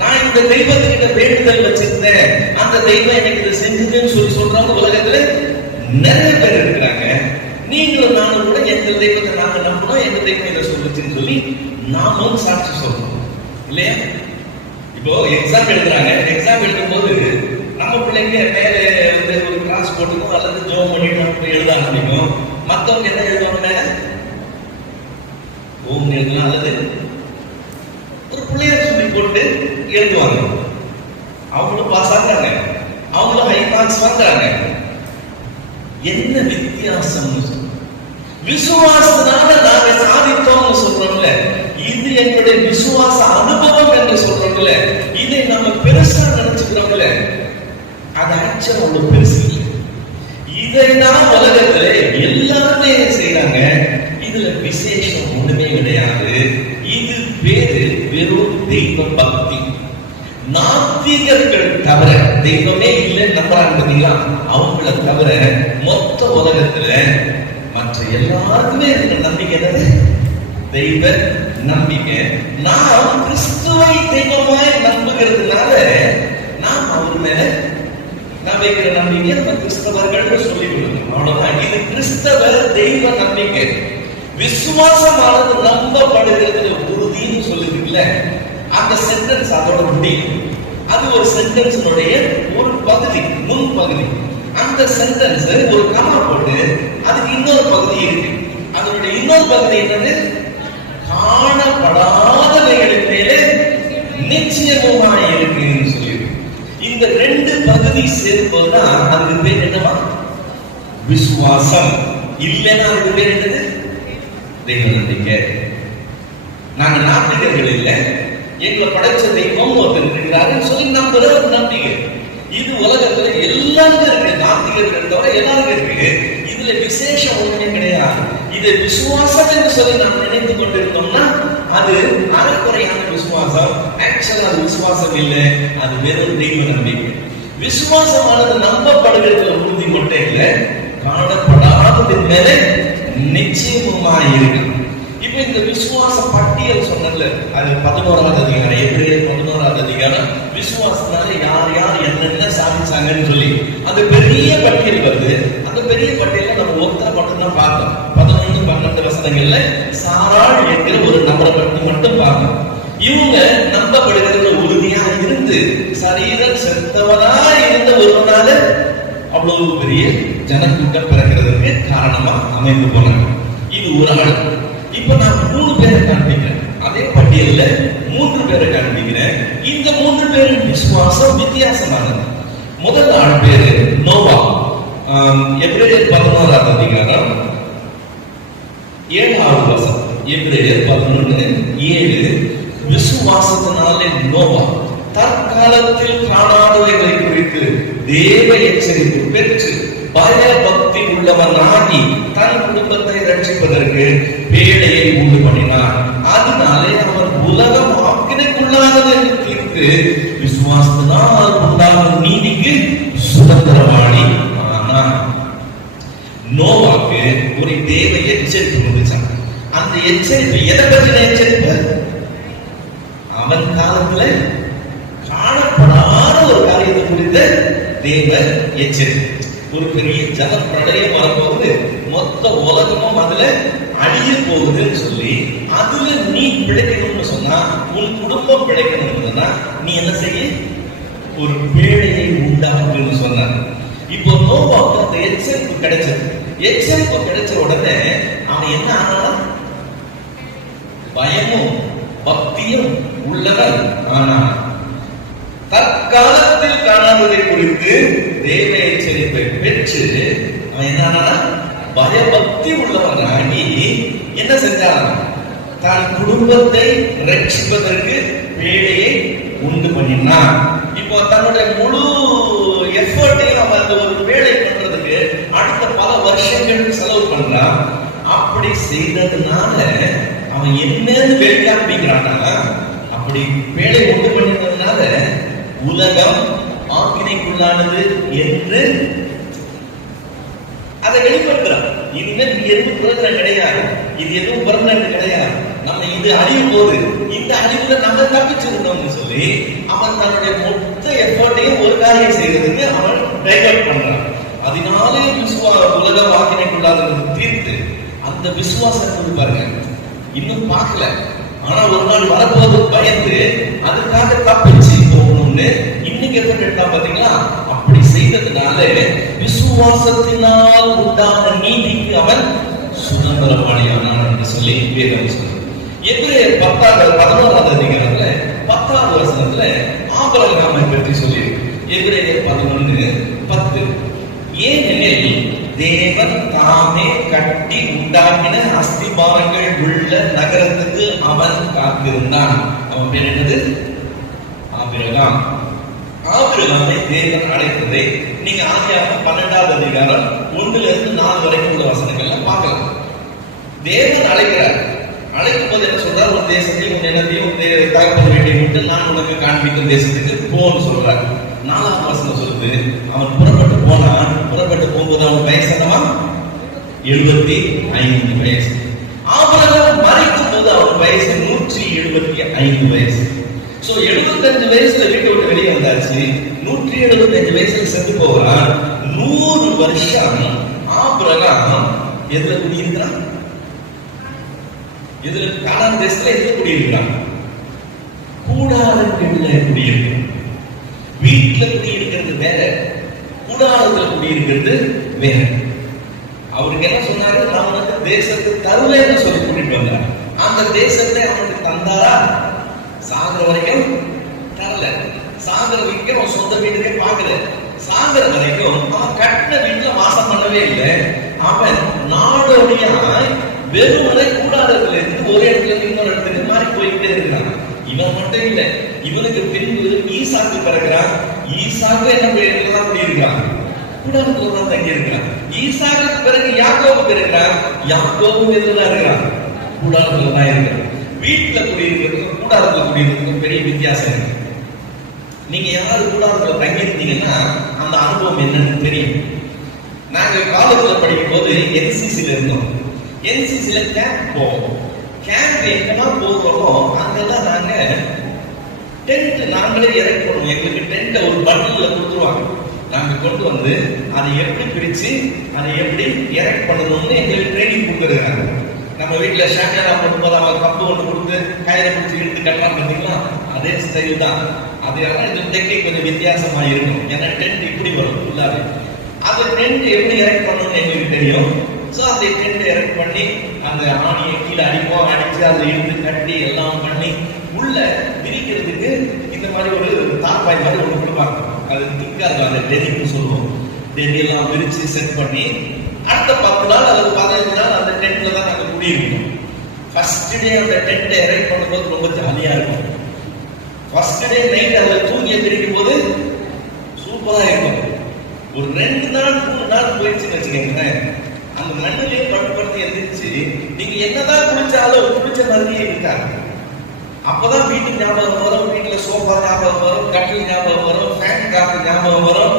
நான் இந்த தெய்வத்துக்கிட்ட வேண்டுதல் வச்சிருந்தேன், அந்த தெய்வம் எனக்கு இதை செஞ்சதுன்னு சொல்லி சொல்றவங்க உலகத்துல நிறைய பேர் இருக்கிறாங்க. நீங்களும் நானும் கூட எங்க தெய்வத்தை நாங்க நம்பணும், எங்க தெய்வம் இதை சொல்லுச்சுன்னு சொல்லி நாமும் சாட்சி சொல்றோம் இல்லையா? இப்போ எக்ஸாம் எழுதுறாங்க, எக்ஸாம் எழுதும் போது நம்ம பிள்ளைங்க மேலே வந்து ஒரு கிளாஸ் போட்டுக்கும் அல்லது ஜோம் பண்ணிட்டு எழுத ஆரம்பிக்கும். மற்றவங்க என்ன எழுதுவாங்க? ஓம் எழுதலாம், அல்லது ஒரு பிள்ளையார் சொல்லி போட்டு எழுதுவாங்க. அவங்களும் பாஸ் ஆகுறாங்க, அவங்களும் ஹை மார்க்ஸ் வாங்குறாங்க. என்ன வித்தியாசம்? விசுவாசனால நாங்க சாதித்தோம்னு சொல்றோம்ல, இது எங்களுடைய விசுவாச அனுபவம் என்று சொல்றோம்ல, இதை நம்ம பெருசா நினைச்சுக்கிறோம்ல, அது ஆக்சுவலா ஒரு பெருசு இல்லை. இதைதான் உலகத்துல எல்லாருமே செய்யறாங்க. இதுல விசேஷம் ஒண்ணுமே கிடையாது. இது பேரு வெறும் தெய்வ பக்தி. நாத்திகர்கள் தவிர, தெய்வமே இல்லை நம்புறாங்க பார்த்தீங்களா, அவங்கள தவிர மொத்த உலகத்துல மற்ற எல்லாருக்குமே இருக்கிற நம்பிக்கை என்னது? தெய்வ நம்பிக்கை. நாம் கிறிஸ்துவை தெய்வமாய் நம்புகிறதுனால நாம் அவர் மேல வைக்கிற நம்பிக்கை நம்ம கிறிஸ்தவர்கள் சொல்லிக் கொடுக்கணும். அவ்வளவுதான். இது கிறிஸ்தவ தெய்வ நம்பிக்கை. விசுவாசமானது நம்பப்படுகிறது உறுதின்னு சொல்லிருக்குல்ல, அந்த சென்டென்ஸ் அதோட முடியும். அது ஒரு சென்டென்ஸினுடைய ஒரு பகுதி, முன் பகுதி. அந்த சென்டென்ஸ் ஒரு கமா போட்டு அதுக்கு இன்னொரு பகுதி இருக்கு. அதனுடைய இன்னொரு பகுதி என்னது? காணப்படாதவைகளின் மேலே நிச்சயமுமாய் இருக்குன்னு சொல்லி. இந்த ரெண்டு பகுதி சேர்ப்பதுதான் அதுக்கு பேர் என்னவா? விசுவாசம். இல்லைன்னா அதுக்கு பேர் என்னது? தெய்வ நம்பிக்கை. நாங்க நாத்திகர்கள் இல்லை, எங்களை படைச்ச தெய்வம் ஒருத்தர் இருக்கிறாருன்னு சொல்லி நம்புற ஒரு நம்பிக்கை. இது உலகத்துல எல்லாருக்கும் இருக்கு, நாத்திகர்கள் தவிர எல்லாருக்கும் இருக்கு. இதுல விசேஷம் ஒண்ணுமே கிடையாது. இது விசுவாசம் என்று சொல்லி நாம் நினைத்து கொண்டிருந்தோம்னா அது அறக்குறையான விசுவாசம். ஆக்சுவலா அது விசுவாசம் இல்லை, அது வெறும் தெய்வ நம்பிக்கை. விசுவாசமானது நம்பப்படுகிற உறுதி மட்டும் இல்லை, காணப்படாததின் மேல நிச்சயமாய் இருக்கு. இப்ப இந்த விசுவாச பட்டியல் சொன்னல, அது 11வது அதிகாரம், எபிரேயர் 11வது அதிகாரம். விசுவாசனால யார் யார் என்னென்ன சாதிச்சாங்கன்னு சொல்லி அந்த பெரிய பட்டியல் வருது. அந்த பெரிய பட்டியல நம்ம ஒருத்தரை மட்டும்தான் பார்த்தோம். 11-12 வசனங்கள்ல சாராள் என்கிற ஒரு நபரை பற்றி மட்டும் பார்த்தோம். இவங்க நம்பப்படுகிற உறுதியா இருந்து சரீரம் செத்தவனா இருந்த ஒருவனால அவ்வளவு பெரிய ஜனக்கூட்டம் பிறக்கிறதுக்கு காரணமா அமைந்து போனாங்க. இது ஒரு ஆள். இப்ப நான் 3 பேரை காண்பிக்கிறேன். அதே பட்டியல்ல 3 பேரை காண்பிக்கிறேன். இந்த 3 பேர் பேரின் விசுவாசம் வித்தியாசமானது. முதல் ஆள் பேரு நோவா. எபிரேயர் 11ஆம் அதிகாரம் 7வது வசனம். எபிரேயர் 11:7. விசுவாசத்தினாலே நோவா தற்காலத்தில் காணாதவைகளை குறித்து தேவ எச்சரிப்பு பெற்று பயபக்தி உள்ளவனாகி தன் குடும்பத்தை ரட்சிப்பதற்கு பேழையை உண்டு பண்ணினார். அதனாலே அவர் உலகம் ஆக்கினைக்குள்ளானது என்று தீர்த்து விசுவாசத்தினால் உண்டாகும் நீதிக்கு சுதந்திரவாளி ஆனார். நோவாக்கு ஒரு தேவ எச்சரிப்பு வந்துச்சாங்க. அந்த எச்சரிப்பு எதை பற்றின எச்சரிப்பு? அவன் காலத்துல காணப்படாத ஒரு காரியத்தை குறித்த தேவ எச்சரிப்பு. ஒரு பெரிய ஜல பிரளயம் வரப்போகுது, மொத்த உலகமும் அதுல அழிய போகுதுன்னு சொல்லி, அதுல நீ பிழைக்கணும்னு சொன்னா, உன் குடும்பம் பிழைக்கணும்னா நீ என்ன செய்ய? ஒரு பேழையை உண்டாக்குன்னு சொன்னார். இப்போ நோவாவுக்கு அந்த எச்சரிப்பு கிடைச்சது. எச்சரிப்பு கிடைச்ச உடனே அவன் என்ன ஆனாலும் பயமும் பக்தியும் உள்ளவன் ஆனான். தற்காலத்தில் காணாததை குறித்து தேவ எச்சரிப்பை பெற்று அவன் என்ன பயபக்தி உள்ளவனாகி என்ன செஞ்சான்? தன் குடும்பத்தை ரட்சிப்பதற்கு பேழையை உண்டு பண்ணினான். இப்போ தன்னுடைய முழு எஃபர்ட்டையும் அவன் அந்த ஒரு பேழை பண்றதுக்கு அடுத்த பல வருஷங்கள் செலவு பண்றான். அப்படி செய்ததுனால அவன் என்னன்னு வெளிக்காண்பிக்கிறான்னா, அப்படி பேழை உண்டு பண்ணினதுனால உலகம் ஆக்கினைக்குள்ளானது என்று அதை வெளிப்படுத்துறான். இனிமேல் எதுவும் பிரயோஜனம் கிடையாது, இது எதுவும் பர்மனன்ட் கிடையாது, நம்ம இது அழிவு போது, இந்த அழிவுல நம்ம தப்பிச்சிருந்தோம்னு சொல்லி அவன் தன்னுடைய மொத்த எஃபர்ட்டையும் ஒரு காரியம் செய்யறதுக்கு அவன் டைவர்ட் பண்றான். அதனாலே உலக ஆக்கினைக்குள்ளானது தீர்த்து அந்த விசுவாசத்தை பாருங்க, இன்னும் பார்க்கல, ஆனா ஒரு நாள் வரப்போது பயந்து அதுக்காக தப்பிச்சு போகணும்னு இன்னைக்கு எஃபர்ட் எடுத்தா பாத்தீங்களா? அப்படி செய்ததுனால விசுவாசத்தினால் உண்டான நீதிக்கு அவன் சுதந்திரவாளியானான் என்று சொல்லி வேதம் சொல்லுது. எபிரேயர் 11ஆம் அதிகாரத்துல 10வது வசனத்துல ஆபிரகாமை பற்றி சொல்லி எபிரேயர் 11:10. ஏனெனில் தேவன் தாமே கட்டி உண்டாக்கின அஸ்திபாரங்கள் உள்ள நகரத்துக்கு அவன் காத்திருந்தான். அவன் பேர் என்னது? ஆபிரகாம். ஆபிரகாமை தேவன் அழைத்ததை நீங்க ஆதியாகமம் 12வது அதிகாரம் 1-4 வரைக்கும் உள்ள வசனங்கள்ல பார்க்கலாம். தேவன் அழைக்கிறார். அழைக்கும் போது என்ன சொல்றார்? ஒரு தேசத்தையும் உன் இனத்தையும் உன் தகப்பன் வீட்டை விட்டு நான் உனக்கு காண்பிக்கும் தேசத்துக்கு போன்னு சொல்றாரு. 4வது வசனம் சொல்லுது, அவன் புறப்பட்டு போனான். புறப்பட்டு போகும்போது அவன் வயசு என்னவா? 75 வயசு. ஆபிரகாம் மரிக்கும் போது அவன் வயசு 175 வயசு. சோ 75 வயசுல வீட்டை விட்டு வெளியே வந்தாச்சு. 175 வயசுல செத்து போகிறான். 100 வருஷம் ஆபிரகாம் எதுல குடியிருக்கிறான்? எதுல? கானான் தேசத்துல எதுல குடியிருக்கிறான்? கூடாரங்கள்ல குடியிருக்கிறான். வீட்டுல குடியிருக்கிறது வேற, கூடாரத்துல குடியிருக்கிறது வேற. அவருக்கு என்ன சொன்னாரு? நான் உனக்கு தேசத்தை தருவேன்னு சொல்லி கூட்டிட்டு வந்தார். அந்த தேசத்தை அவனுக்கு தந்தாரா? சாகர வரைக்கும் தரல. சாகர வரைக்கும் அவன் சொந்த வீட்டுக்கே பார்க்கல. சாகர வரைக்கும் அவன் கட்டின வீட்டுல வாசம் பண்ணவே இல்லை. அவன் நாடோடியா வெறுமனை கூடாரத்துல இருந்து ஒரு இடத்துல இருந்து இன்னொரு இடத்துக்கு மாறி போய்கிட்டே இருக்கிறான். இவன் மட்டும் இல்ல, இவனுக்கு பின்பு ஈசாக்கு பிறகுறான். ஈசாக்கு என்ன பேருலாம் குடியிருக்கான்? கூடாரத்துல தான் தங்கி இருக்கிறான். ஈசாக்கு பிறகு யாக்கோபு பிறகுறான். யாக்கோபு எதுல இருக்கிறான்? கூடாரத்துல தான் இருக்கிறான். வீட்டுல குடியிருக்கிறதுக்கும் கூடாரத்துல குடியிருக்கிறதுக்கும் பெரிய வித்தியாசம் இருக்கு. நீங்க யாராவது கூடாரத்துல தங்கி இருந்தீங்கன்னா அந்த அனுபவம் என்னன்னு தெரியும். நாங்க காலேஜ்ல படிக்கும் போது என்சிசில இருந்தோம். என்சிசில கேம்ப் போவோம். கேம்ப் எங்கன்னா போகிறோமோ அங்கெல்லாம் நாங்க டென்ட் நாங்களே இறக்கி போடுவோம். எங்களுக்கு டென்ட்டை ஒரு பண்டில்ல கொடுத்துருவாங்க. நாங்க கொண்டு வந்து அதை எப்படி பிரிச்சு அதை எப்படி இறக்கி பண்ணணும்னு எங்களுக்கு ட்ரைனிங் கொடுத்துருக்காங்க. நம்ம வீட்டுல ஷாக்கரா போடும்போது அவங்க கப்பு ஒன்று கொடுத்து கயிறை பிடிச்சி இழுத்து கட்டலாம் பார்த்தீங்களா? அதே ஸ்டைல் தான். அதனால இந்த டெக்னிக் கொஞ்சம் வித்தியாசமா இருக்கும். ஏன்னா டென்ட் இப்படி வரும் ஃபுல்லாவே. அது டென்ட் எப்படி இறக்கி பண்ணணும்னு எங்களுக்கு தெரியும். ஸோ அந்த டென்ட் இறக்கி பண்ணி அந்த ஆணியை கீழே அடிப்போம். அடிச்சு அதை இழுத்து கட்டி எல்லாம் பண்ணி உள்ள விரிக்கிறதுக்கு இந்த மாதிரி ஒரு தாத்தா தார்பாய் மாதிரி ஒன்று கொடுப்பாங்க. அது திக்கா இருக்கும், அந்த டெனின்னு சொல்லுவோம். டெனி எல்லாம் விரிச்சு செட் பண்ணி அடுத்த 10 நாள் அல்லது 15 நாள் அந்த டென்ட்ல தான் நாங்கள் குடியிருக்கோம். ஃபர்ஸ்ட் டே அந்த டென்ட் எரெக்ட் பண்ணும்போது ரொம்ப ஜாலியா இருக்கும். ஃபர்ஸ்ட் டே நைட் அதில் தூங்கி எந்திரிக்கும் போது சூப்பரா இருக்கும். ஒரு 2 நாள் 3 நாள் போயிடுச்சுன்னு வச்சுக்கோங்களேன், அந்த மண்ணிலே படுத்து எந்திரிச்சு நீங்க என்னதான் குளிச்சாலும் குளிச்ச மாதிரியே இருக்காங்க. அப்பதான் வீட்டு ஞாபகம் வரும், வீட்டுல சோஃபா ஞாபகம் வரும், கட்டில் ஞாபகம் வரும், ஃபேன் காத்து ஞாபகம் வரும்.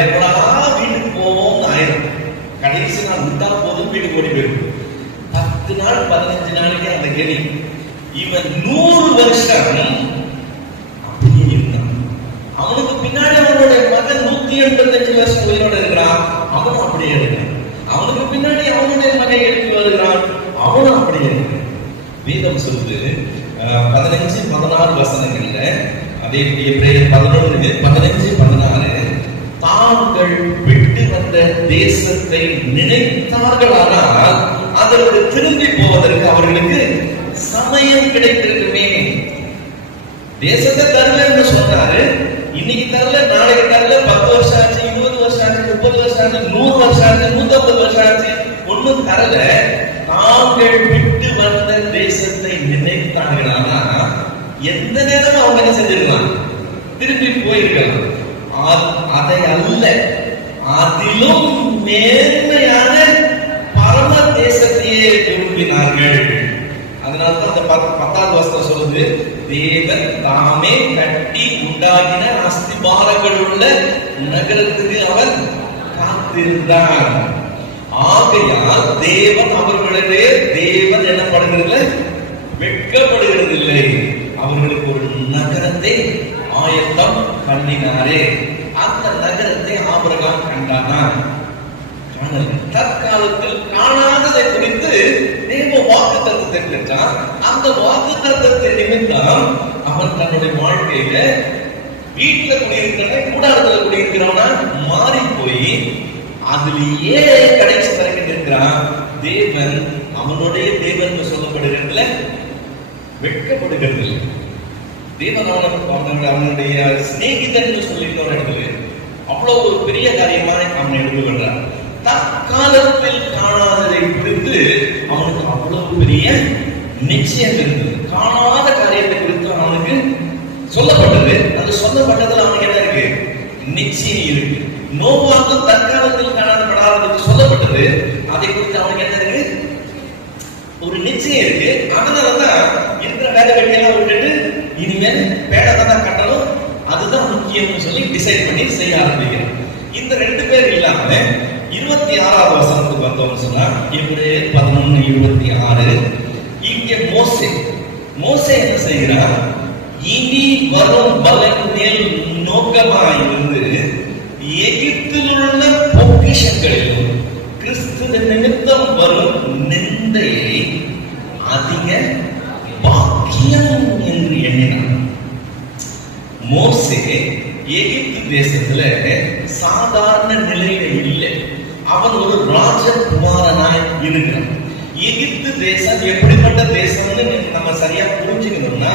எப்படா வீட்டுக்கு போவோம்னு ஆயிரும். கடைசி நாள் விட்டா போதும் வீட்டுக்கு ஓடி போயிடும். 10 நாள் 15 நாளைக்கு அந்த கெணி. இவன் 100 வருஷம் அப்படியே இருந்தான். அவனுக்கு பின்னாடி அவனுடைய மகன் 185 வருஷம் உயிரோட இருக்கிறான், அவனும் அப்படியே இருக்கிறான். அவனுக்கு பின்னாடி அவனுடைய மகன் எடுத்து வருகிறான், அவனும் அப்படியே இருக்கிறான். வேதம் சொல்லுது 15-16 வசனங்கள்ல, அதே 11, 15, 16, தாங்கள் விட்டு வந்த தேசத்தை நினைத்தார்களானால் அதற்கு திரும்பி போவதற்கு அவர்களுக்கு சமயம் கிடைத்திருக்குமே. தேசத்தை தரல என்று சொன்னாரு, இன்னைக்கு தரல, நாளைக்கு தரல, 10 வருஷம் ஆச்சு, 20 வருஷம் ஆச்சு, 30 வருஷம் ஆச்சு, 100 வருஷம் ஆச்சு, 150 வருஷம் ஆச்சு, ஒன்னும் தரல. தாங்கள் விட்டு வந்த தேசத்தை நினைத்தார்களானா எந்த நேரம் அவங்க என்ன செஞ்சிருக்கலாம், திரும்பி போயிருக்கலாம். அதை அல்ல, அதிலும் மேன்மையான பரம தேசத்தையே விரும்பினார்கள். அதனால்தான் அந்த 10வது வசனம் சொல்லுது, தேவன் தாமே கட்டி உண்டாகின அஸ்திபாரங்கள் உள்ள நகரத்துக்கு அவன் காத்திருந்தான். ஆகையால் தேவன் அவர்களுடைய தேவன் எனப்படுகிறது வெட்கப்படுகிறதில்லை. அவர்களுக்கு ஒரு நகரத்தை ஆயத்தம் பண்ணினாரே. அந்த நகரத்தை ஆபிரகாம் கண்டானா? தற்காலத்தில் காணாததை குறித்து தேவ வாக்குத்தத்தத்தை பெற்றான். அந்த வாக்குத்தத்தத்தை நிமித்தம் அவன் தன்னுடைய வாழ்க்கையில வீட்டுல குடியிருக்கிறவன் கூடாரத்துல குடியிருக்கிறவனா மாறி போய் அதிலேயே கடைசி வரைக்கும் இருக்கிறான். தேவன் அவனுடைய தேவன் சொல்லப்படுகிறதுல வெட்கப்படுகிறது. தேவன் அவனுடைய சிநேகிதன் சொல்லி இடத்துல அவ்வளவு ஒரு பெரிய காரியமாக அவனை எடுத்துக்கொண்டார். தற்காலத்தில் காணாததை குறித்து அவனுக்கு அவ்வளவு பெரிய நிச்சயம் இருந்தது. காணாத காரியத்தை குறித்து அவனுக்கு சொல்லப்பட்டது. அது சொல்லப்பட்டதுல அவனுக்கு என்ன இருக்கு? நிச்சயம் இருக்கு. நோவாக்கு தற்காலத்தில் காணப்படாதது சொல்லப்பட்டது. அதை குறித்து அவனுக்கு என்ன இருக்கு? ஒரு நிச்சயம் இருக்கு. அதனாலதான் இருக்கிற வேலை வெட்டியெல்லாம் விட்டுட்டு இனிமேல் பேடை தான் கட்டணும், அதுதான் முக்கியம்னு சொல்லி டிசைட் பண்ணி செய்ய ஆரம்பிக்கிறான். இந்த 2 பேர் இல்லாம 26வது வசனத்துக்கு வந்தோம்னு சொன்னா, எபிரேயர் 11:26, இங்கே மோசே என்ன செய்கிறார்? இனி வரும் பலன் மேல் நோக்கமாய் இருந்து எகிப்தில் உள்ள பொக்கிஷங்களிலும் கிறிஸ்துவ நிமித்தம் வரும் நிந்தையை அதிக பாக்கியம் என்று எண்ணினார். மோசே எகிப்து தேசத்துல சாதாரண நிலையில இல்லை. அவன் ஒரு ராஜகுமாரனாய் இருக்கிறான். எகிப்து தேசம் எப்படிப்பட்ட தேசம்னு நம்ம சரியா புரிஞ்சுக்கணும்னா,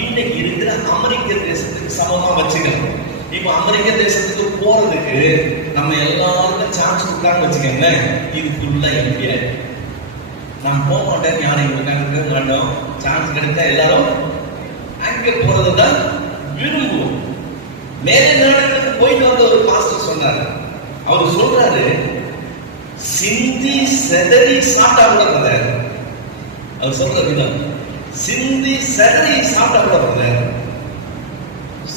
இன்னைக்கு இருக்கிற அமெரிக்க தேசத்துக்கு சமமா வச்சுக்கணும். இப்ப அமெரிக்க தேசத்துக்கு போறதுக்கு நம்ம எல்லாருக்கும் சான்ஸ் கொடுத்தான்னு வச்சுக்கோங்க, இது ஃபுல்லா இந்தியா. நான் போக மாட்டேன், யாரும் இருக்க மாட்டோம். சான்ஸ் கிடைத்தா எல்லாரும் அங்க போறதுதான் விரும்புவோம். மேல நாடுகளுக்கு போயிட்டு வந்த ஒரு பாஸ்டர் சொன்னாரு. அவர் சொல்றாரு, சிந்தி செதறி சாப்பிட்டா கூட பரவாயில்ல. அவர் சொல்றது சிந்தி செதறி சாப்பிட்டா கூட பரவாயில்ல,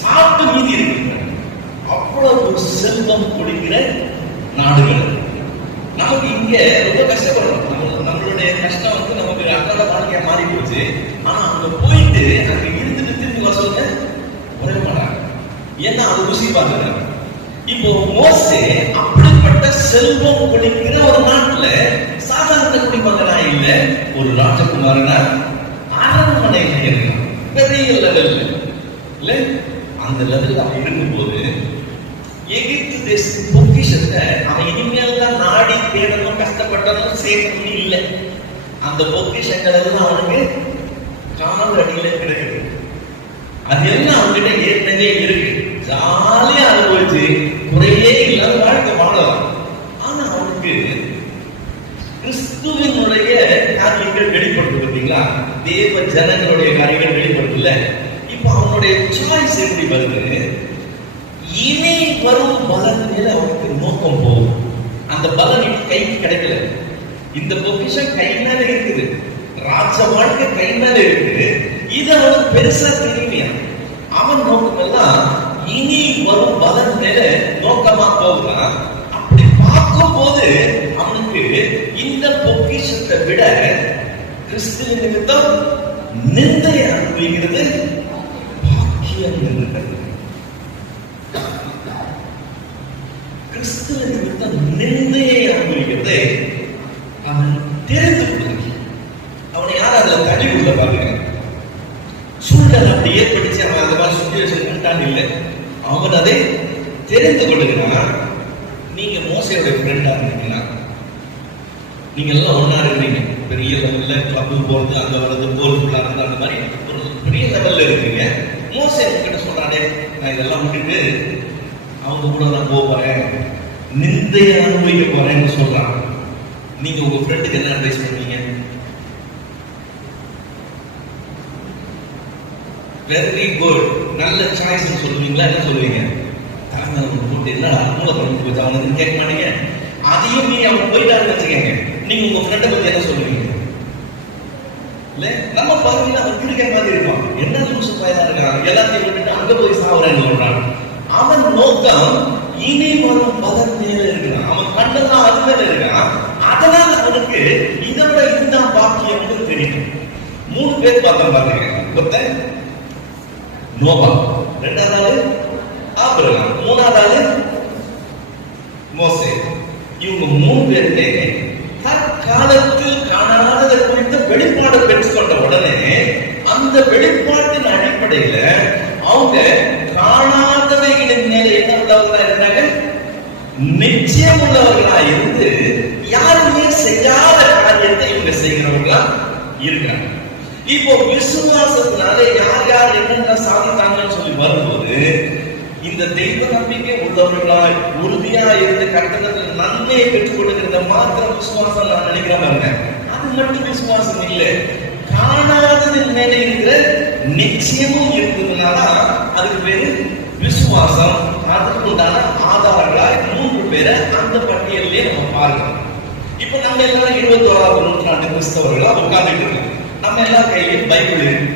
சாப்பிட்டு மீதி இருக்கு. அவ்வளவு செல்வம் கொடுக்கிற நாடுகள். நமக்கு இங்க ரொம்ப கஷ்டப்படும். நம்மளுடைய கஷ்டம் வந்து நமக்கு அன்றாட வாழ்க்கையா மாறி போச்சு. ஆனா அங்க போயிட்டு அங்க இருந்துட்டு திரும்பி வர சொல்ல ஒரே மாட்டாங்க. ஏன்னா அது ருசி பார்க்கிறாங்க. இப்போ மோசே அப்படிப்பட்ட செல்வம் கொடுக்கிற ஒரு நாட்டுல சாதாரண குடிமகனா இல்ல, ஒரு ராஜகுமாரனா அரண்மனையில இருக்கான். பெரிய லெவல் இல்ல, அந்த லெவல் அவன் இருக்கும்போது எகிப்து தேச பொக்கிஷத்தை அவன் இனிமேல் தான் நாடி தேடணும், கஷ்டப்பட்டனும் சேர்க்கணும் இல்லை. அந்த பொக்கிஷங்கள் எல்லாம் அவனுக்கு கால் அடியில கிடைக்குது. அது எல்லாம் அவன்கிட்ட ஏற்கனவே இருக்கு. ஜாலியா அனுபவிச்சு குறையே இல்லாத வாழ்க்கை வாழலாம். ஆனா அவனுக்கு கிறிஸ்துவனுடைய காரியங்கள் வெளிப்படுத்து பார்த்தீங்களா, தேவ ஜனங்களுடைய காரியங்கள் வெளிப்படுத்தல. இப்ப அவனுடைய சாய்ஸ் எப்படி வருது? இனி வரும் பலன் மேல அவனுக்கு நோக்கம் போகும். அந்த பலன் கைக்கு கிடைக்கல. இந்த பொக்கிஷம் கை மேல இருக்குது, ராஜ வாழ்க்கை கை மேல இருக்குது. இது அவனுக்கு பெருசா தெரியலையா? அவன் நோக்கம் எல்லாம் இனி வரும் பலன் மேல நோக்கமா போகுதான். அப்படி பார்க்கும் போது அவனுக்கு இந்த பொக்கிஷத்தை விட கிறிஸ்துவின் நிமித்தம் நிந்தை அனுபவிக்கிறது பாக்கியம் இருக்கிறது. கிறிஸ்துவின் நிமித்தம் நிந்தையை அனுபவிக்கிறதை அவன் தெரிந்து கொள்கிறான். அவனை யாரும் அதுல தள்ளி உள்ள பாருங்க. சூழ்நிலை அப்படி ஏற்படுத்தி அவன் அந்த மாதிரி சுச்சுவேஷன் கண்டான் இல்லை. அவன் அதை தெரிந்து கொள்கிறான். நீங்க மோசையோட ஃப்ரெண்டா இருக்கீங்களா? நீங்க எல்லாம் ஒன்னா இருக்கிறீங்க, பெரிய லெவல்ல கிளப்பு போறது, அங்க வர்றது, போர் விளையாடுறது, அந்த மாதிரி ஒரு பெரிய லெவல்ல இருக்கீங்க. மோசை உங்ககிட்ட சொல்றானே, நான் இதெல்லாம் விட்டுட்டு அவங்க கூட நான் போறேன், நிந்தையை அனுபவிக்க போறேன்னு சொல்றான். நீங்க உங்க ஃப்ரெண்டுக்கு என்ன அட்வைஸ் பண்ணுவீங்க? வெரி குட், நல்ல சாய்ஸ் சொல்லுவீங்களா? என்ன சொல்லுவீங்க? போட்டு என்னடா மூளை பண்ணி போச்சு அவனுக்கு கேட்க மாட்டீங்க. அதையும் நீ அவன் போயிட்டாருன்னு வச்சுக்கோங்க, நீங்க உங்க ஃப்ரெண்டை பத்தி என்ன சொல்லுவீங்க? இல்ல நம்ம பாத்தீங்கன்னா அவன் கிடுக்க மாதிரி இருப்பான். என்ன லூசு பையனா இருக்கான், எல்லாத்தையும் விட்டுட்டு அங்க போய் சாவுறேன்னு சொல்றான். அவன் நோக்கம் இனி வரும் பலன் மேல இருக்கிறான். அவன் கண்ணெல்லாம் அது மேல இருக்கான். அதனால அவனுக்கு இதோட இதுதான் பாக்கியம் தெரியும். 3 பேர் பார்த்தோம் பாத்தீங்க. ஒருத்தன் நோவா, 2வது ஆளு ஆபிரகாம், 3வது ஆளு மோசே. இவங்க 3 பேருமே தற்காலத்தில் காணாததை குறித்த வெளிப்பாடு பெற்றுக்கொண்ட உடனே அந்த வெளிப்பாட்டின் அடிப்படையில அவங்க காணாதவைகளின் மேல என்ன உள்ளவர்களா இருந்தாங்க? நிச்சயம் உள்ளவர்களா இருந்து யாருமே செய்யாத காரியத்தை இவங்க செய்கிறவர்களா இருக்காங்க. இப்போ விசுவாசத்தினால யார் யார் என்னென்ன சாதித்தாங்கன்னு சொல்லி வரும்போது இந்த தெய்வ நம்பிக்கை உள்ளவர்களாய் உறுதியா இருந்து கட்டணத்தில் நன்மையை பெற்றுக் கொடுக்கிறத மாத்திரம் விசுவாசம் நான் நினைக்கிறேன் பாருங்க. அது மட்டும் விசுவாசம் இல்லை, காணாததின் மேல இருக்கிற நிச்சயமும் இருந்ததுனால அதுக்கு பேரு விசுவாசம். அதுக்கு உண்டான ஆதாரங்களாய் 3 பேரை அந்த பட்டியலே நம்ம பார்க்கணும். இப்ப நம்ம எல்லாரும் 21ஆம் நூற்றாண்டு கிறிஸ்தவர்களா உட்கார்ந்துட்டு இருக்கோம். நம்ம எல்லா கையிலும் பைபிள் இருக்கு.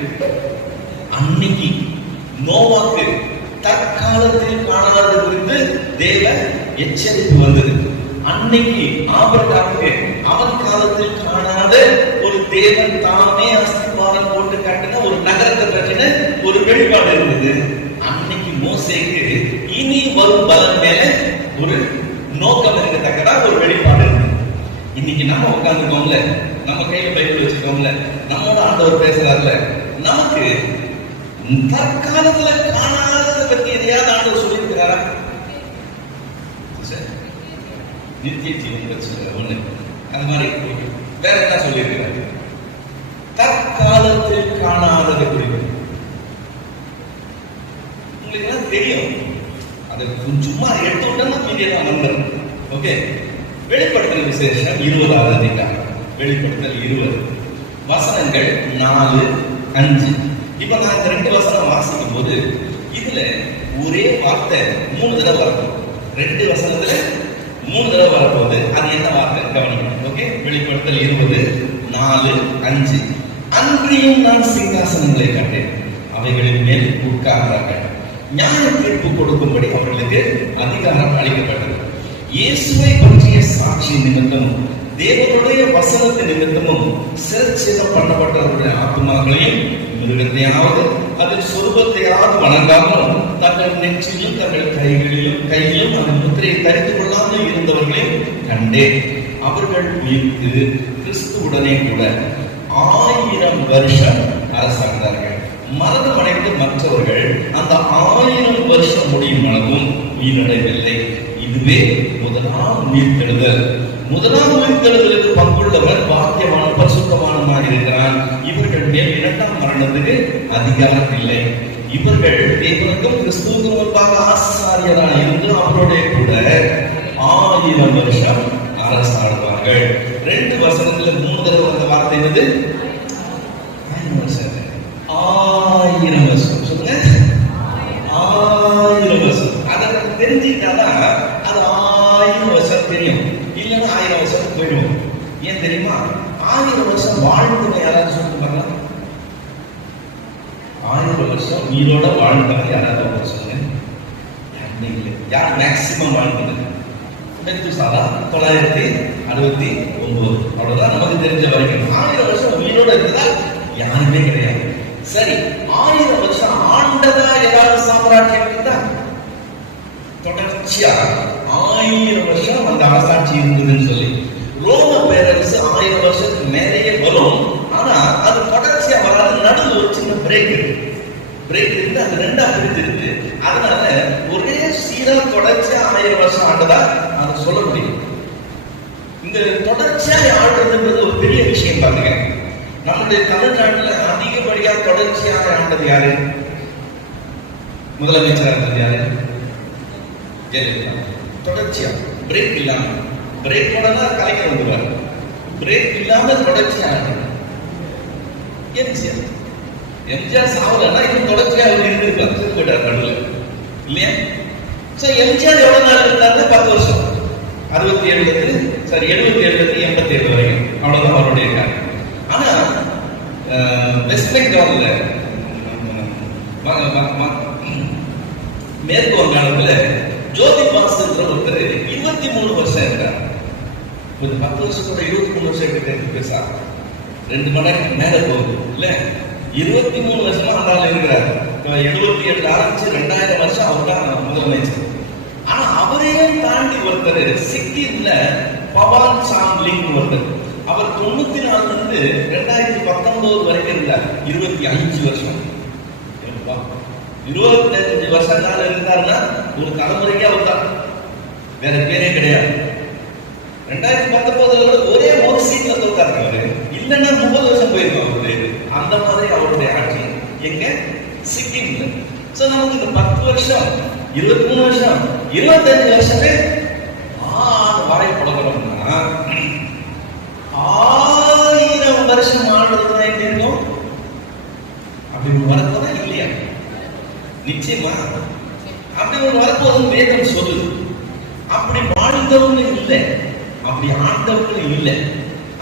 அன்னைக்கு நோவாக்கு தற்காலத்தில் காணாத குறித்து தேவ எச்சரிப்பு வந்தது. அன்னைக்கு ஆபிரகாமுக்கு அவன் காலத்தில் காணாத ஒரு தேவன் தாமே அஸ்திவாரம் போட்டு கட்டின ஒரு நகரத்தை பற்றின ஒரு வெளிப்பாடு இருந்தது. அன்னைக்கு மோசேக்கு இனி வரும் பலன் மேல ஒரு நோக்கம் இருக்கத்தக்கதா ஒரு வெளிப்பாடு இருக்கு. இன்னைக்கு நம்ம உட்கார்ந்துக்கோங்கள, நம்ம கையில பைபிள் வச்சுக்கோங்கள, நம்மோட ஆண்டவர் பேசுறாருல, நமக்கு தற்காலத்துல காணாததை பத்தி எதையாவது ஆண்டவர் சொல்லியிருக்கிறாரா? நித்திய ஜீவன் வச்சு ஒண்ணு அந்த மாதிரி வேற என்ன சொல்லியிருக்கிறாரு? தற்காலத்தில் காணாததை குறித்து உங்களுக்கு எல்லாம் தெரியும். அதை சும்மா எடுத்து விட்டா மீதியை தான் வந்துடும். ஓகே, வெளிப்படுத்தல் விசேஷம் 20வது அதிகாரம், வெளிப்படுத்தல் 20 வசனங்கள் 4, 5. இப்ப நான் இந்த 2 வசனம் வாசிக்கும் போது இதுல ஒரே வார்த்தை 3 தடவை வரணும். 2 வசனத்துல 3 தடவை வரப்போகுது. அது என்ன வார்த்தை கவனிக்கணும். ஓகே, வெளிப்படுத்தல் 20, 4, 5. அன்றியும் நான் சிங்காசனங்களை கண்டேன், அவைகளின் மேல் உட்கார்ந்தார்கள், நியாய தீர்ப்பு கொடுக்கும்படி அவர்களுக்கு அதிகாரம் அளிக்கப்பட்டது. இயேசுவை பற்றிய சாட்சி நிமித்தமும் தேவனுடைய வசனத்தின் நிமித்தமும் சிரச்சேதம் பண்ணப்பட்டவருடைய ஆத்மாக்களையும் மிருகத்தையாவது அதன் சொரூபத்தையாவது வணங்காமல் தங்கள் நெற்றிலும் தங்கள் கையிலும் அதன் முத்திரையை தரித்துக் கொள்ளாமல் இருந்தவர்களையும் கண்டேன். அவர்கள் உயிர்த்து கிறிஸ்துவுடனே கூட 1000 வருஷம் அரசாண்டார்கள். மரணம் அடைந்து மற்றவர்கள் அந்த 1000 வருஷம் முடியும் அளவும் உயிரிழவில்லை. இதுவே முதலாம் உயிர்த்தெழுதல். முதலாம் உயிர்த்தெழுதலுக்கு பங்குள்ளவர் பாக்கியமான பரிசுத்தமானமாக இருக்கிறான். இவர்கள் மேல் 2ஆம் மரணத்துக்கு அதிகாரம் இல்லை. இவர்கள் தேவனுக்கும் கிறிஸ்துவுக்கும் முன்பாக ஆசாரியராக இருந்து அவருடைய கூட 1000 வருஷம் அரசாடுவார்கள். 2 வசனத்துல 3 தடவை அந்த வார்த்தை என்னது? 1000 வருஷம். 1000 வருஷம் சொல்லுங்க. 1000 வருஷம். அதை தெரிஞ்சுக்கிட்டாதான் அது 1000 வருஷம் தெரியும். இல்லைன்னா 1000 வருஷத்துக்கு போயிடும். ஏன் தெரியுமா? 1000 வருஷம் வாழ்ந்துங்க. யாராவது சொல்லிட்டு பாருங்க. 1000 வருஷம் நீரோட வாழ்ந்தாங்க. யாராவது ஒரு சொல்லுங்க. யார் மேக்சிமம் வாழ்ந்தது? மெத்துசாலா 969. அவ்வளவுதான் நமக்கு தெரிஞ்ச வரைக்கும். 1000 வருஷம் உயிரோட இருந்ததா யாருமே கிடையாது. சரி, 1000 வருஷம் ஆண்டதா ஏதாவது சாம்ராஜ்யம் இருந்தா? தொடர்ச்சியா 1000 வருஷம் அந்த அரசாட்சி இருந்ததுன்னு சொல்லி ரோம பேரரசு 1000 வருஷத்துக்கு மேலேயே வரும். ஆனா அது தொடர்ச்சியா வராது. நடுவில் ஒரு சின்ன பிரேக் இருக்கு. அது 2ஆ பிரிஞ்சிருக்கு. அதனால ஒரே சீரா தொடர்ச்சியா 1000 வருஷம் ஆண்டதா அதை சொல்ல முடியும். இந்த தொடர்ச்சியா ஆடுறதுன்றது ஒரு பெரிய விஷயம் பாருங்க. நம்முடைய தமிழ்நாட்டுல அதிகப்படியா தொடர்ச்சியாக ஆண்டது யாரு? முதலமைச்சராக இருந்தது யாரு? ஜெயலலிதா. தொடர்ச்சியா பிரேக் இல்லாம. பிரேக்கோட தான் கலைஞர் வந்துவார். பிரேக் இல்லாம தொடர்ச்சியா எம்ஜிஆர் சாவலன்னா இன்னும் தொடர்ச்சியா அவர் இருந்திருப்பார். செத்து போயிட்டார் நடுவில் இல்லையா? சோ எம்ஜிஆர் எவ்வளவு நாள் இருந்தாருன்னா 10 வருஷம். 67 87 வரைக்கும். அவ்வளவுதான் அவருடைய காரணம். ஆனா வெஸ்ட் பெங்கால்ல மேற்கு வங்காளத்துல ஜோதி பாஸ்கர் ஒருத்தர் 23 வருஷம் இருக்கார். 10 வருஷத்தோட 23 வருஷம் பேசா 2 மணி நேரம் மேல போகுது இல்ல? 23 வருஷமா அந்த ஆள் இருக்கிறார். 77 ஆரம்பிச்சு 2000 வருஷம் அவர் தான் முதலமைச்சர். ஆனா அவரையும் தாண்டி ஒருத்தர் சிக்கிம்ல பவான் சாம்லிங் ஒருத்தர். அவர் 94 இருந்து 2019 வரைக்கும் இருந்தார். 25 வருஷம். 25 வருஷம் நாள் இருந்தாருன்னா ஒரு தலைமுறைக்கு அவர் தான், வேற பேரே கிடையாது. 2019 ஒரே ஒரு சீட்ல தோத்தாரு அவரு. இல்லைன்னா 30 வருஷம் போயிருக்கும் அவரு. அந்த மாதிரி அவருடைய ஆட்சி எங்க? சிக்கிம்ல. சோ நமக்கு இந்த 10 வருஷம் 23 வருஷம் 25 வருஷமே வாழை பழகிறோம்னா 1000 வருஷம் ஆடுறதுனா எப்படி இருக்கும்? அப்படி ஒரு வரப்போதா இல்லையா? நிச்சயமா அப்படி ஒரு வரப்போதும் வேதம் சொல்லுது. அப்படி வாழ்ந்தவங்க இல்லை, அப்படி ஆண்டவங்க இல்லை.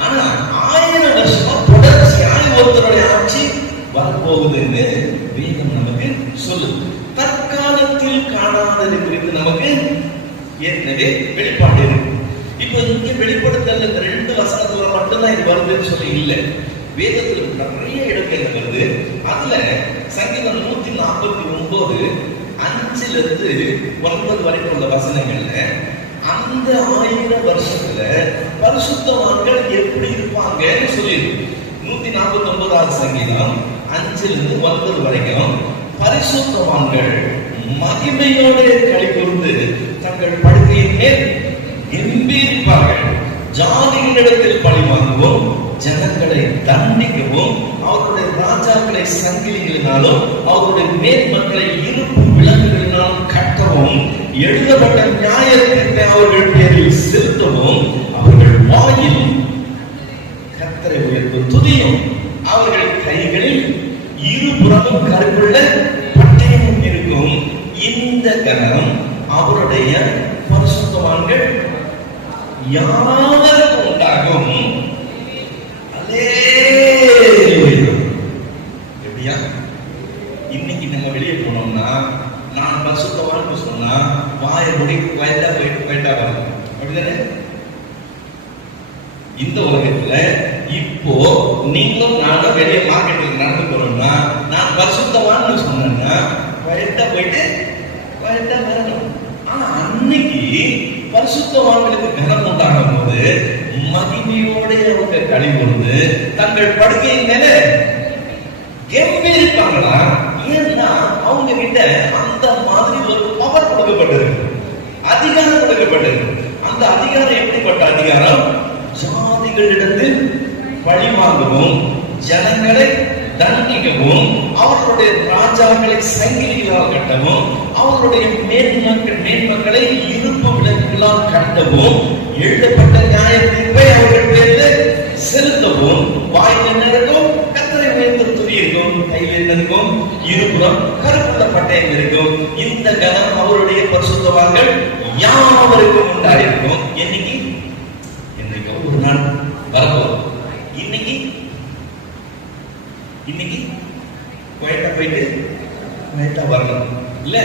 ஆனா 1000 வருஷமா தொடர்ச்சியாய் ஒருத்தருடைய ஆட்சி வரப்போகுதுன்னு வேதம் நமக்கு சொல்லுது. தற்காலத்தில் காணாதது குறித்து நமக்கு ஏற்கனவே வெளிப்பாடு இருக்கு. இப்ப இங்க வெளிப்படுத்தல 2 வசனத்துல மட்டும்தான் இது வருதுன்னு சொல்லி இல்லை. வேதத்துல நிறைய இடங்கள் வருது. அதுல சங்கீதம் 149 5 இருந்து 9 வரைக்கும் உள்ள வசனங்கள்ல அந்த 1000 வருஷத்துல பரிசுத்தவான்கள் எப்படி இருப்பாங்கன்னு சொல்லியிருக்கு. 149 சங்கீதம் 5 இருந்து 9 வரைக்கும் பரிசுத்தவான்கள் மகிமையோடு களிகூர்ந்து தங்கள் படுக்கையின் மேல் கம்பீரிப்பார்கள். ஜாதிகளிடத்தில் பழி வாங்கவும் ஜனங்களை தண்டிக்கவும் அவருடைய ராஜாக்களை சங்கிலிகளினாலும் அவருடைய மேன்மக்களை இருப்பு விலங்குகளினாலும் கட்டவும் எழுதப்பட்ட நியாயத்தை அவர்கள் பேரில் செலுத்தவும் அவர்கள் வாயில் கர்த்தரை உயர்த்தும் துதியும் அவர்கள் கைகளில் இருபுறமும் கருப்புள்ள பட்டயமும் இருக்கும். இந்த கணம் அவருடைய பரிசுத்தவான்கள் யாவருக்கும் உண்டாகும். எப்படியா? இன்னைக்கு நம்ம வெளியே போனோம்னா நான் பரிசுத்தவான்னு சொன்னா வாய முடி வயதா போயிட்டா வரும். அப்படிதானே? இந்த உலகத்துல இப்போ நீங்களும் நானும் வெளியே மார்க்கெட்டுக்கு நடந்து போறோம்னா நான் பரிசுத்தவான்னு சொன்னா வயதா போயிட்டு வயதா வரணும். ஆனா அன்னைக்கு பரிசுத்தவான்களுக்கு கனம் உண்டாகும் போது மகிமையோட அவங்க களி கொண்டு தங்கள் படுக்கையின் மேல கம்பீரிப்பாங்களா? ஏன்னா அவங்க கிட்ட அந்த மாதிரி ஒரு பவர் கொடுக்கப்பட்டிருக்கு, அதிகாரம் கொடுக்கப்பட்டிருக்கு. அந்த அதிகாரம் எப்படிப்பட்ட அதிகாரம்? ஜாதிகளிடத்தில் பழி வாங்கவும் ஜனங்களை தண்டிக்கவும், அவர்களுடைய ராஜாக்களை சங்கிலிகளால் கட்டவும், அவர்களுடைய மேன்மக்களை இருப்பு விளக்குகளால் கட்டவும், எழுதப்பட்ட நியாய தீர்ப்பை அவர்கள் பேரில் செலுத்தவும், வாயில் என்ன இருக்கும்? கர்த்தரை உயர்த்த துதி இருக்கும், கையில் என்ன இருக்கும்? இருபுறம் கருப்புள்ள பட்டயம் இருக்கும். இந்த கனம் அவருடைய பரிசுத்தவான்கள் யாவருக்கும் உண்டாயிருக்கும். என்னைக்கு? ஒரு நாள் வரப்போம். இன்னைக்கு குவைட்டா போயிட்டு குவைட்டா வரணும் இல்ல?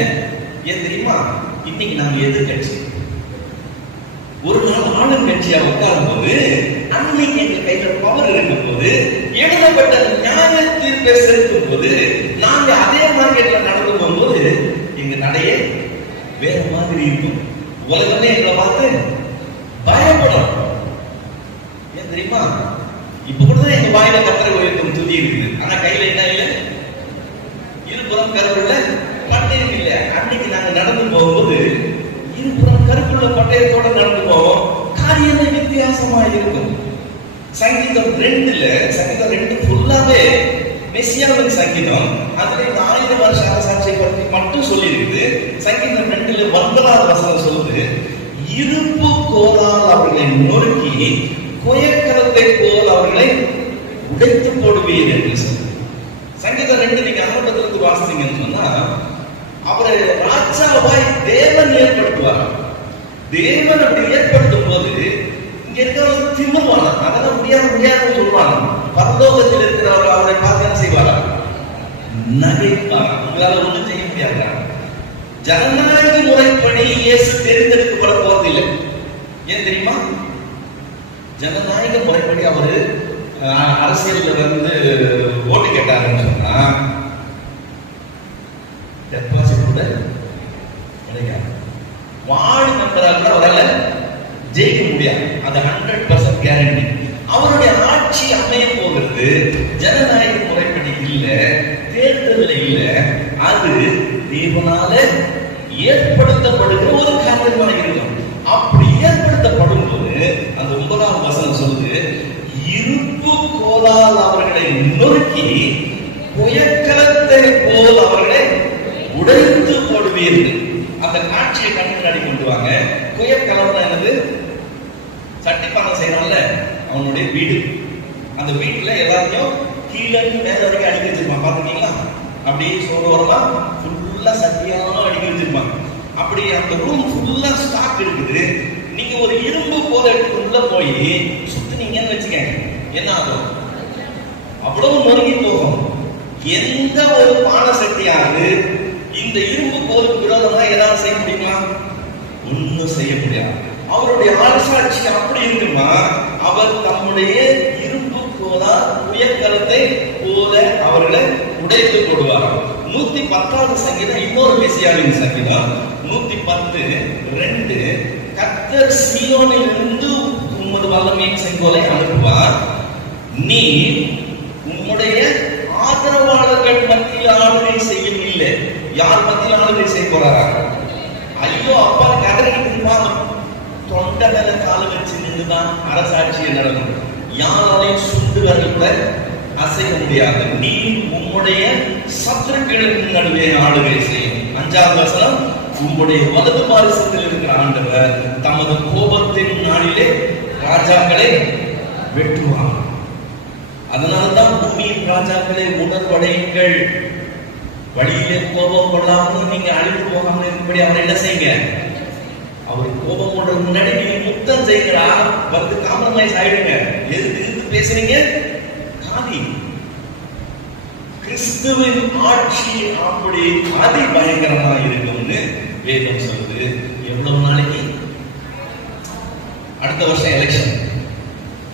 ஏன் தெரியுமா? இன்னைக்கு நாங்க எதிர்கட்சி. ஒரு நாள் ஆளுங்கட்சியா உட்காரும் போது, அன்னைக்கு எங்க கையில பவர் இருக்கும் போது, எழுதப்பட்ட நியாய தீர்ப்பை செலுத்தும் போது, நாங்க அதே மார்க்கெட்ல நடந்து போகும்போது எங்க நடையே வேற மாதிரி இருக்கும். உலகமே எங்களை பார்த்து பயப்படும். ஏன் தெரியுமா? இப்ப கூட எங்க வாயில கர்த்தரை உயர்த்தும் துதி இருக்குது. ஆனா கையில என்ன இல்ல? இருபுறம் கருப்புள்ள பட்டயம் இல்ல. அன்னைக்கு நாங்க நடந்து போகும்போது இருபுறம் கருப்புள்ள பட்டயத்தோட நடந்து போவோம். காரியமே வித்தியாசமா இருக்கும். சங்கீதம் 2 ஃபுல்லாவே மெசியாவின் சங்கீதம். அதுல இந்த 1000 வருஷ அரசாட்சியை பற்றி மட்டும் சொல்லி இருக்குது. சங்கீதம் 2 9வது வசனம் சொல்லுது, இருப்பு கோலால் அவர்களை நொறுக்கி குயக்கரத்தை போல் அவர்களை உடைத்து போடுவீர் என்று சொல்லி. சங்கீதம் 2 நீங்க அனுபவத்திலிருந்து வாசித்தீங்கன்னு சொன்னா, அவரை ராஜாவாய் தேவன் ஏற்படுத்துவார். தேவன் அப்படி ஏற்படுத்தும் போது இங்க இருக்கிறவங்க திமுவாங்க, அதெல்லாம் முடியாதுன்னு சொல்லுவாங்க. பரலோகத்தில் இருக்கிறவர் அவரை பார்த்து என்ன செய்வாரா? நகைப்பார். உங்களால ஒண்ணும் செய்ய முடியாது. ஜனநாயக முறைப்படி இயேசு தேர்ந்தெடுக்கப்பட போவதில்லை. ஏன் தெரியுமா? ஜனநாயக முறைப்படி அவரு அரசியல்ல வந்து ஓட்டு கேட்டாருன்னு சொன்னா டெபாசிட் கூட கிடையாது. வார்டு மெம்பராக அவரால் ஜெயிக்க முடியாது. அது 100% கேரண்டி. அவருடைய ஆட்சி அமைய போகிறது ஜனநாயக முறைப்படி இல்ல, தேர்தல் இல்ல, அது தேவனால ஏற்படுத்தப்படுகிற ஒரு காரியமாக இருக்கும். அப்படி ஏற்படுத்தப்படும் போது அந்த 9வது வசனம் சொல்லுது, இருப்பு கோலால் அவர்களை நொறுக்கி புயக்கலத்தை போல் அவர்களை உடைத்து போடுவீர்கள். அந்த காட்சியை கண் முன்னாடி கொண்டு வாங்க. புயக்கலம் என்னது? சட்டிப்பானம் செய்யறான்ல, அவனுடைய வீடு. அந்த வீட்டுல எல்லாத்தையும் கீழே மேல வரைக்கும் அடிக்க வச்சிருப்பான். பாத்துக்கீங்களா? அப்படியே சோறுவரமா ஃபுல்லா சட்டியாலும் அடிக்க வச்சிருப்பாங்க. அப்படி அந்த ரூம் ஃபுல்லா ஸ்டாக் இருக்குது. நீங்க ஒரு இரும்பு போல எடுத்து உள்ள போய் சுத்தினீங்கன்னு வச்சுக்கங்க, என்ன ஆகும்? அவ்வளவு நொறுங்கி போகும். எந்த ஒரு பானை சட்டியாவது இந்த இரும்பு போலுக்கு விரோதமா ஏதாவது செய்ய முடியுமா? ஒன்னும் செய்ய முடியாது. அவருடைய அரசாட்சி அப்படி இருக்குமா? அவர் தம்முடைய இரும்பு கோலா உயர்கரத்தை போல அவர்களை உடைத்து போடுவார். 110வது சங்கீதம் இன்னொரு மெசியாவின் சங்கீதம் 110:2. கர்த்தர் சீயோனில் இருந்து உமது வல்லமையின் செங்கோலை அனுப்புவார். நீ உம்முடைய ஆதரவாளர்கள் மத்தியில் ஆளுகை செய்யவில்லை. யார் மத்தியில் ஆளுகை செய்ய போறாரா? ஐயோ அப்பா கதறிட்டு தொண்டை மேல கால வச்சு நின்றுதான் அரசாட்சியை நடக்கும். யாராலையும் சுண்டு வரல கூட அசைக்க முடியாது. நீ உம்முடைய சத்துருக்களின் நடுவே ஆளுகை செய்யும். 5வது வசனம், உம்முடைய வலது பாரிசத்தில் இருக்கிற ஆண்டவர் தமது கோபத்தின் நாளிலே ராஜாக்களை வெட்டுவார். அதனால்தான் பூமியின் ராஜாக்களை உணர்வடையுங்கள். வழியிலே கோபம் கொள்ளாமல் நீங்க அழிந்து போகாமல் இருக்கும்படி அவரை என்ன செய்யுங்க? அவர் கோபம் கொண்ட முன்னாடி நீங்க முத்தம் செய்கிறா வந்து காம்ப்ரமைஸ் ஆயிடுங்க. எதிர்த்து பேசுறீங்க காதி. கிறிஸ்துவின் ஆட்சி அப்படி அதி பயங்கரமா இருக்கும்னு வேதம் சொல்லுது. எவ்வளவு நாளைக்கு? அடுத்த வருஷம் எலெக்ஷன்.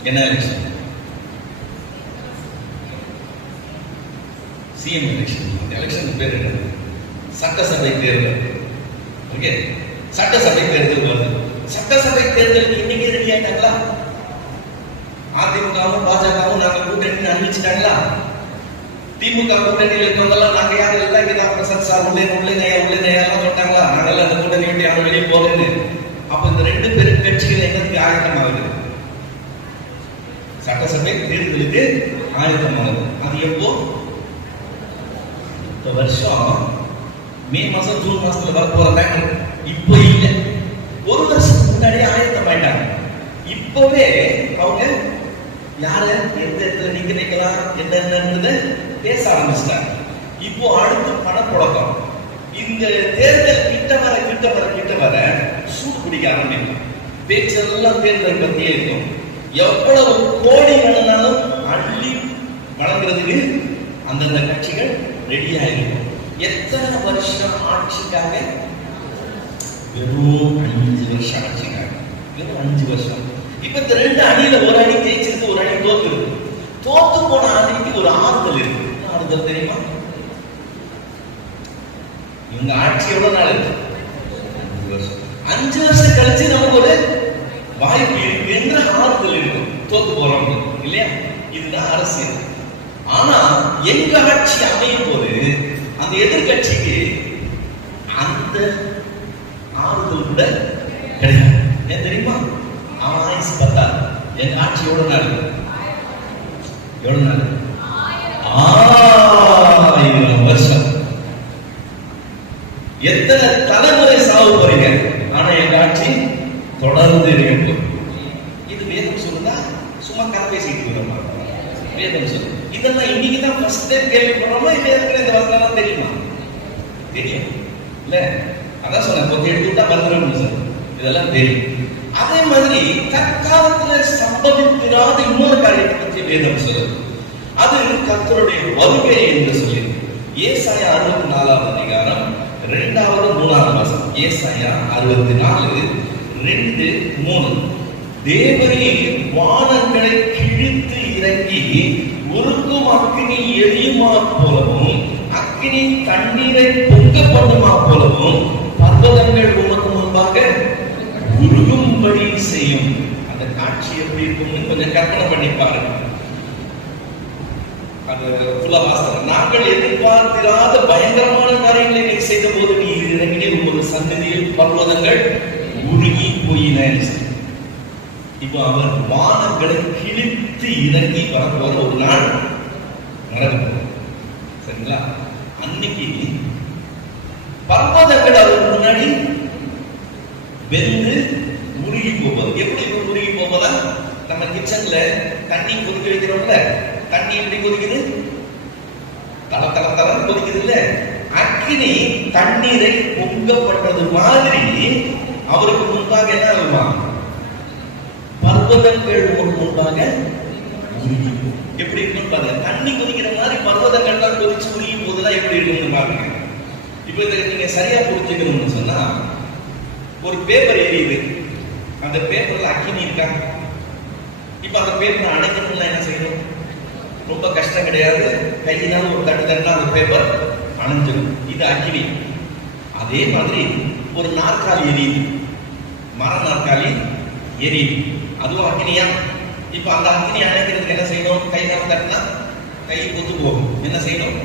என்ன எலெக்ஷன்? CM election. எலெக்ஷன் பேர் என்ன? சட்டசபை தேர்தல். ஓகே, சட்டசபை தேர்தல் வருது. சட்டசபை தேர்தலுக்கு இன்னைக்கு ரெடி ஆயிட்டாங்களா? அதிமுகவும் பாஜகவும் நாங்க கூட்டணி அறிவிச்சிட்டாங்களா? திமுக கூட்டணியில் இருக்கவங்கெல்லாம் நாங்க யாரும் எல்லாம் இங்கே பிரசாத் சார் உள்ளே எல்லாம் சொல்லிட்டாங்களா? நாங்கெல்லாம் அந்த கூட்டணி விட்டு யாரும் வெளியே போகலன்னு. அப்ப இந்த 2 பெரும் கட்சிகள் எங்களுக்கு ஆயத்தமாகுது. சட்டசபை தேர்தலுக்கு ஆயத்தமாகுது. அது எப்போ? இந்த வருஷம் மே மாசம் ஜூன் மாசத்துல வர போறாங்க. இப்போ இல்ல, ஒரு வருஷத்துக்கு முன்னாடியே ஆயத்தம் ஆயிட்டாங்க. இப்பவே அவங்க யார எந்த இடத்துல நீங்க நிக்கலாம் என்னன்றத பேச ஆரம்பிச்சிட்டாங்க. இப்போ அடுத்து பணப்புழக்கம். இந்த தேர்தல் கிட்ட வர சூடு பிடிக்க ஆரம்பிக்கும். பேச்செல்லாம் தேர்தலை பத்தியே இருக்கும். எவ்வளவு கோடி வேணும்னாலும் அள்ளி வழங்குறதுக்கு அந்தந்த கட்சிகள் ரெடியா இருக்கும். எத்தனை வருஷம் ஆட்சிக்காக? வெறும் 5 வருஷம் ஆட்சிக்காக. வெறும் 5 வருஷம். இப்ப இந்த 2 அணியில ஒரு அணி ஜெயிச்சிருக்கு, ஒரு அணி தோத்து இருக்கு. தோத்து போன அணிக்கு ஒரு ஆறுதல் இருக்கு. ஆறுதல் தெரியுமா? இவங்க ஆட்சி எவ்வளவு நாள் இருக்கு? 5 வருஷம். 5 வருஷம் கழிச்சு நமக்கு ஒரு வாய்ப்பு இருக்கு என்ற ஆறுதல் இருக்கும். தோத்து போறோம் இல்லையா? இதுதான் அரசியல். ஆனா எங்க ஆட்சி அமையும் போது அந்த எதிர்கட்சிக்கு அந்த ஆறுதல் கூட கிடையாது. ஏன் தெரியுமா? அவன் ஆயுசு 10. எங்க ஆட்சி எவ்வளவு நாள்? 1000 வருஷம். எத்தனை தலைமுறை சாவு போறீங்க? ஆனா எங்க ஆட்சி தொடர்ந்து இருக்கும். இது வேதம் சொல்லுதா? சும்மா கதை பேசிட்டு இருக்கோமா? வேதம் சொல்லு. இதெல்லாம் இன்னைக்கு தான் ஃபர்ஸ்ட் டைம் கேள்விப்படுறோமா? இல்ல இந்த வசனம் தெரியுமா? தெரியும் இல்ல? அதான் சொன்னேன், கொஞ்சம் எடுத்துட்டா வந்துடும் சார். இதெல்லாம் தெரியும். அதே மாதிரி தற்காலத்துல சம்பவித்திராத இன்னொரு காரியத்தை பற்றி வேதம் சொல்லுது. அது கர்த்தருடைய வருகை என்று சொல்லி ஏசாயா 64 அதிகாரம் 2வது 3வது வசனம். ஏசாயா 64 2, 3. தேவரீர் வானங்களை கிழித்து இறங்கி உருக்கும் அக்கினி எரியுமா போலவும் அக்கினி தண்ணீரை பொங்க பண்ணுமா போலவும் பர்வதங்கள் உமக்கு முன்பாக உருகும்படி செய்யும். அந்த காட்சி எப்படி இருக்கும்னு கொஞ்சம் கற்பனை பண்ணி பாருங்க. அது ஃபுல்லா வாசகம். நாங்கள் எதிர்பார்த்திராத பயங்கரமான காரியங்களை நீ செய்த போது நீ இறங்கி ஒரு சந்ததியில் பர்வதங்கள் உருகி போயின. இப்போ அவர் வானங்களை கிழித்து இறங்கி வரப்போற ஒரு நாள் நடக்கும். சரிங்களா? அன்னைக்கு பர்வதங்கள் அவருக்கு முன்னாடி வெந்து உருகி போவது. எப்படி உருகி போவதா? நம்ம கிச்சன்ல தண்ணி கொதிக்க வைக்கிறோம்ல, தண்ணி எப்படி கொதிக்குது? தல தல தல கொதிக்குது இல்ல? அக்கினி தண்ணீரை பொங்கப்பட்டது மாதிரி அவருக்கு முன்பாக என்ன ஆகுமா? பர்வதங்கள் முன்பாக உருகி. எப்படி இருக்குன்னு பாருங்க. தண்ணி கொதிக்கிற மாதிரி பர்வதங்கள் தான் கொதிச்சு உருகி போதெல்லாம் எப்படி இருக்குன்னு பாருங்க. இப்ப இதை நீங்க சரியா புரிஞ்சுக்கணும்னு சொன்னா, ஒரு பேப்பர் எரியுது, அந்த பேப்பர்ல அக்கினி இருக்கா? இப்ப அந்த பேப்பர் அணைக்கணும்னா என்ன செய்யணும்? ரொம்ப கஷ்டம் கிடையாது. கையினால ஒரு தட்டுனா அந்த பேப்பர் அணைஞ்சிடும். இது அக்கினி. அதே மாதிரி ஒரு நாற்காலி எரியுது, மர நாற்காலி எரியுது, அதுவும் அக்கினியா? இப்ப அந்த அக்கினி அணைக்கிறதுக்கு என்ன செய்யணும்? கையினால தட்டினா கை ஒத்து போகும். என்ன செய்யணும்?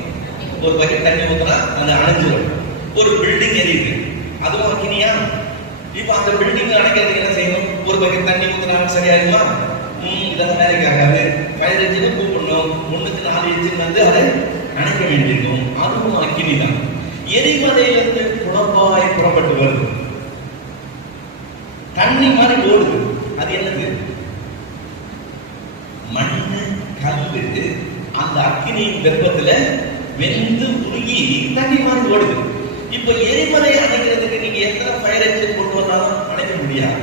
ஒரு பக்கெட் தண்ணி ஊத்துனா அது அணைஞ்சிடும். ஒரு பில்டிங் எரியுது, அதுவும் அக்கினியா? இப்ப அந்த பில்டிங் அணைக்கிறதுக்கு என்ன செய்யணும்? ஒரு பக்கெட் தண்ணி ஊத்துனா சரியாயிருமா? இதெல்லாம் வேலைக்கு ஆகாது. ஃபயர் இன்ஜினை கூப்பிடணும், 1க்கு 4 இன்ஜின் வந்து அதை அணைக்க வேண்டியிருக்கும். அதுவும் அக்கினி தான். எரிமலையிலிருந்து குழம்பாய் புறப்பட்டு வருது, தண்ணி மாதிரி ஓடுது. அது என்னது? மண்ணு, கல்லு. அந்த அக்கினியின் வெப்பத்துல வெந்து உருகி தண்ணி மாதிரி ஓடுது. இப்ப எரிமலை அணைக்கிறதுக்கு நீங்க எத்தனை ஃபயர் இன்ஜின் கொண்டு வந்தாலும் அணைக்க முடியாது.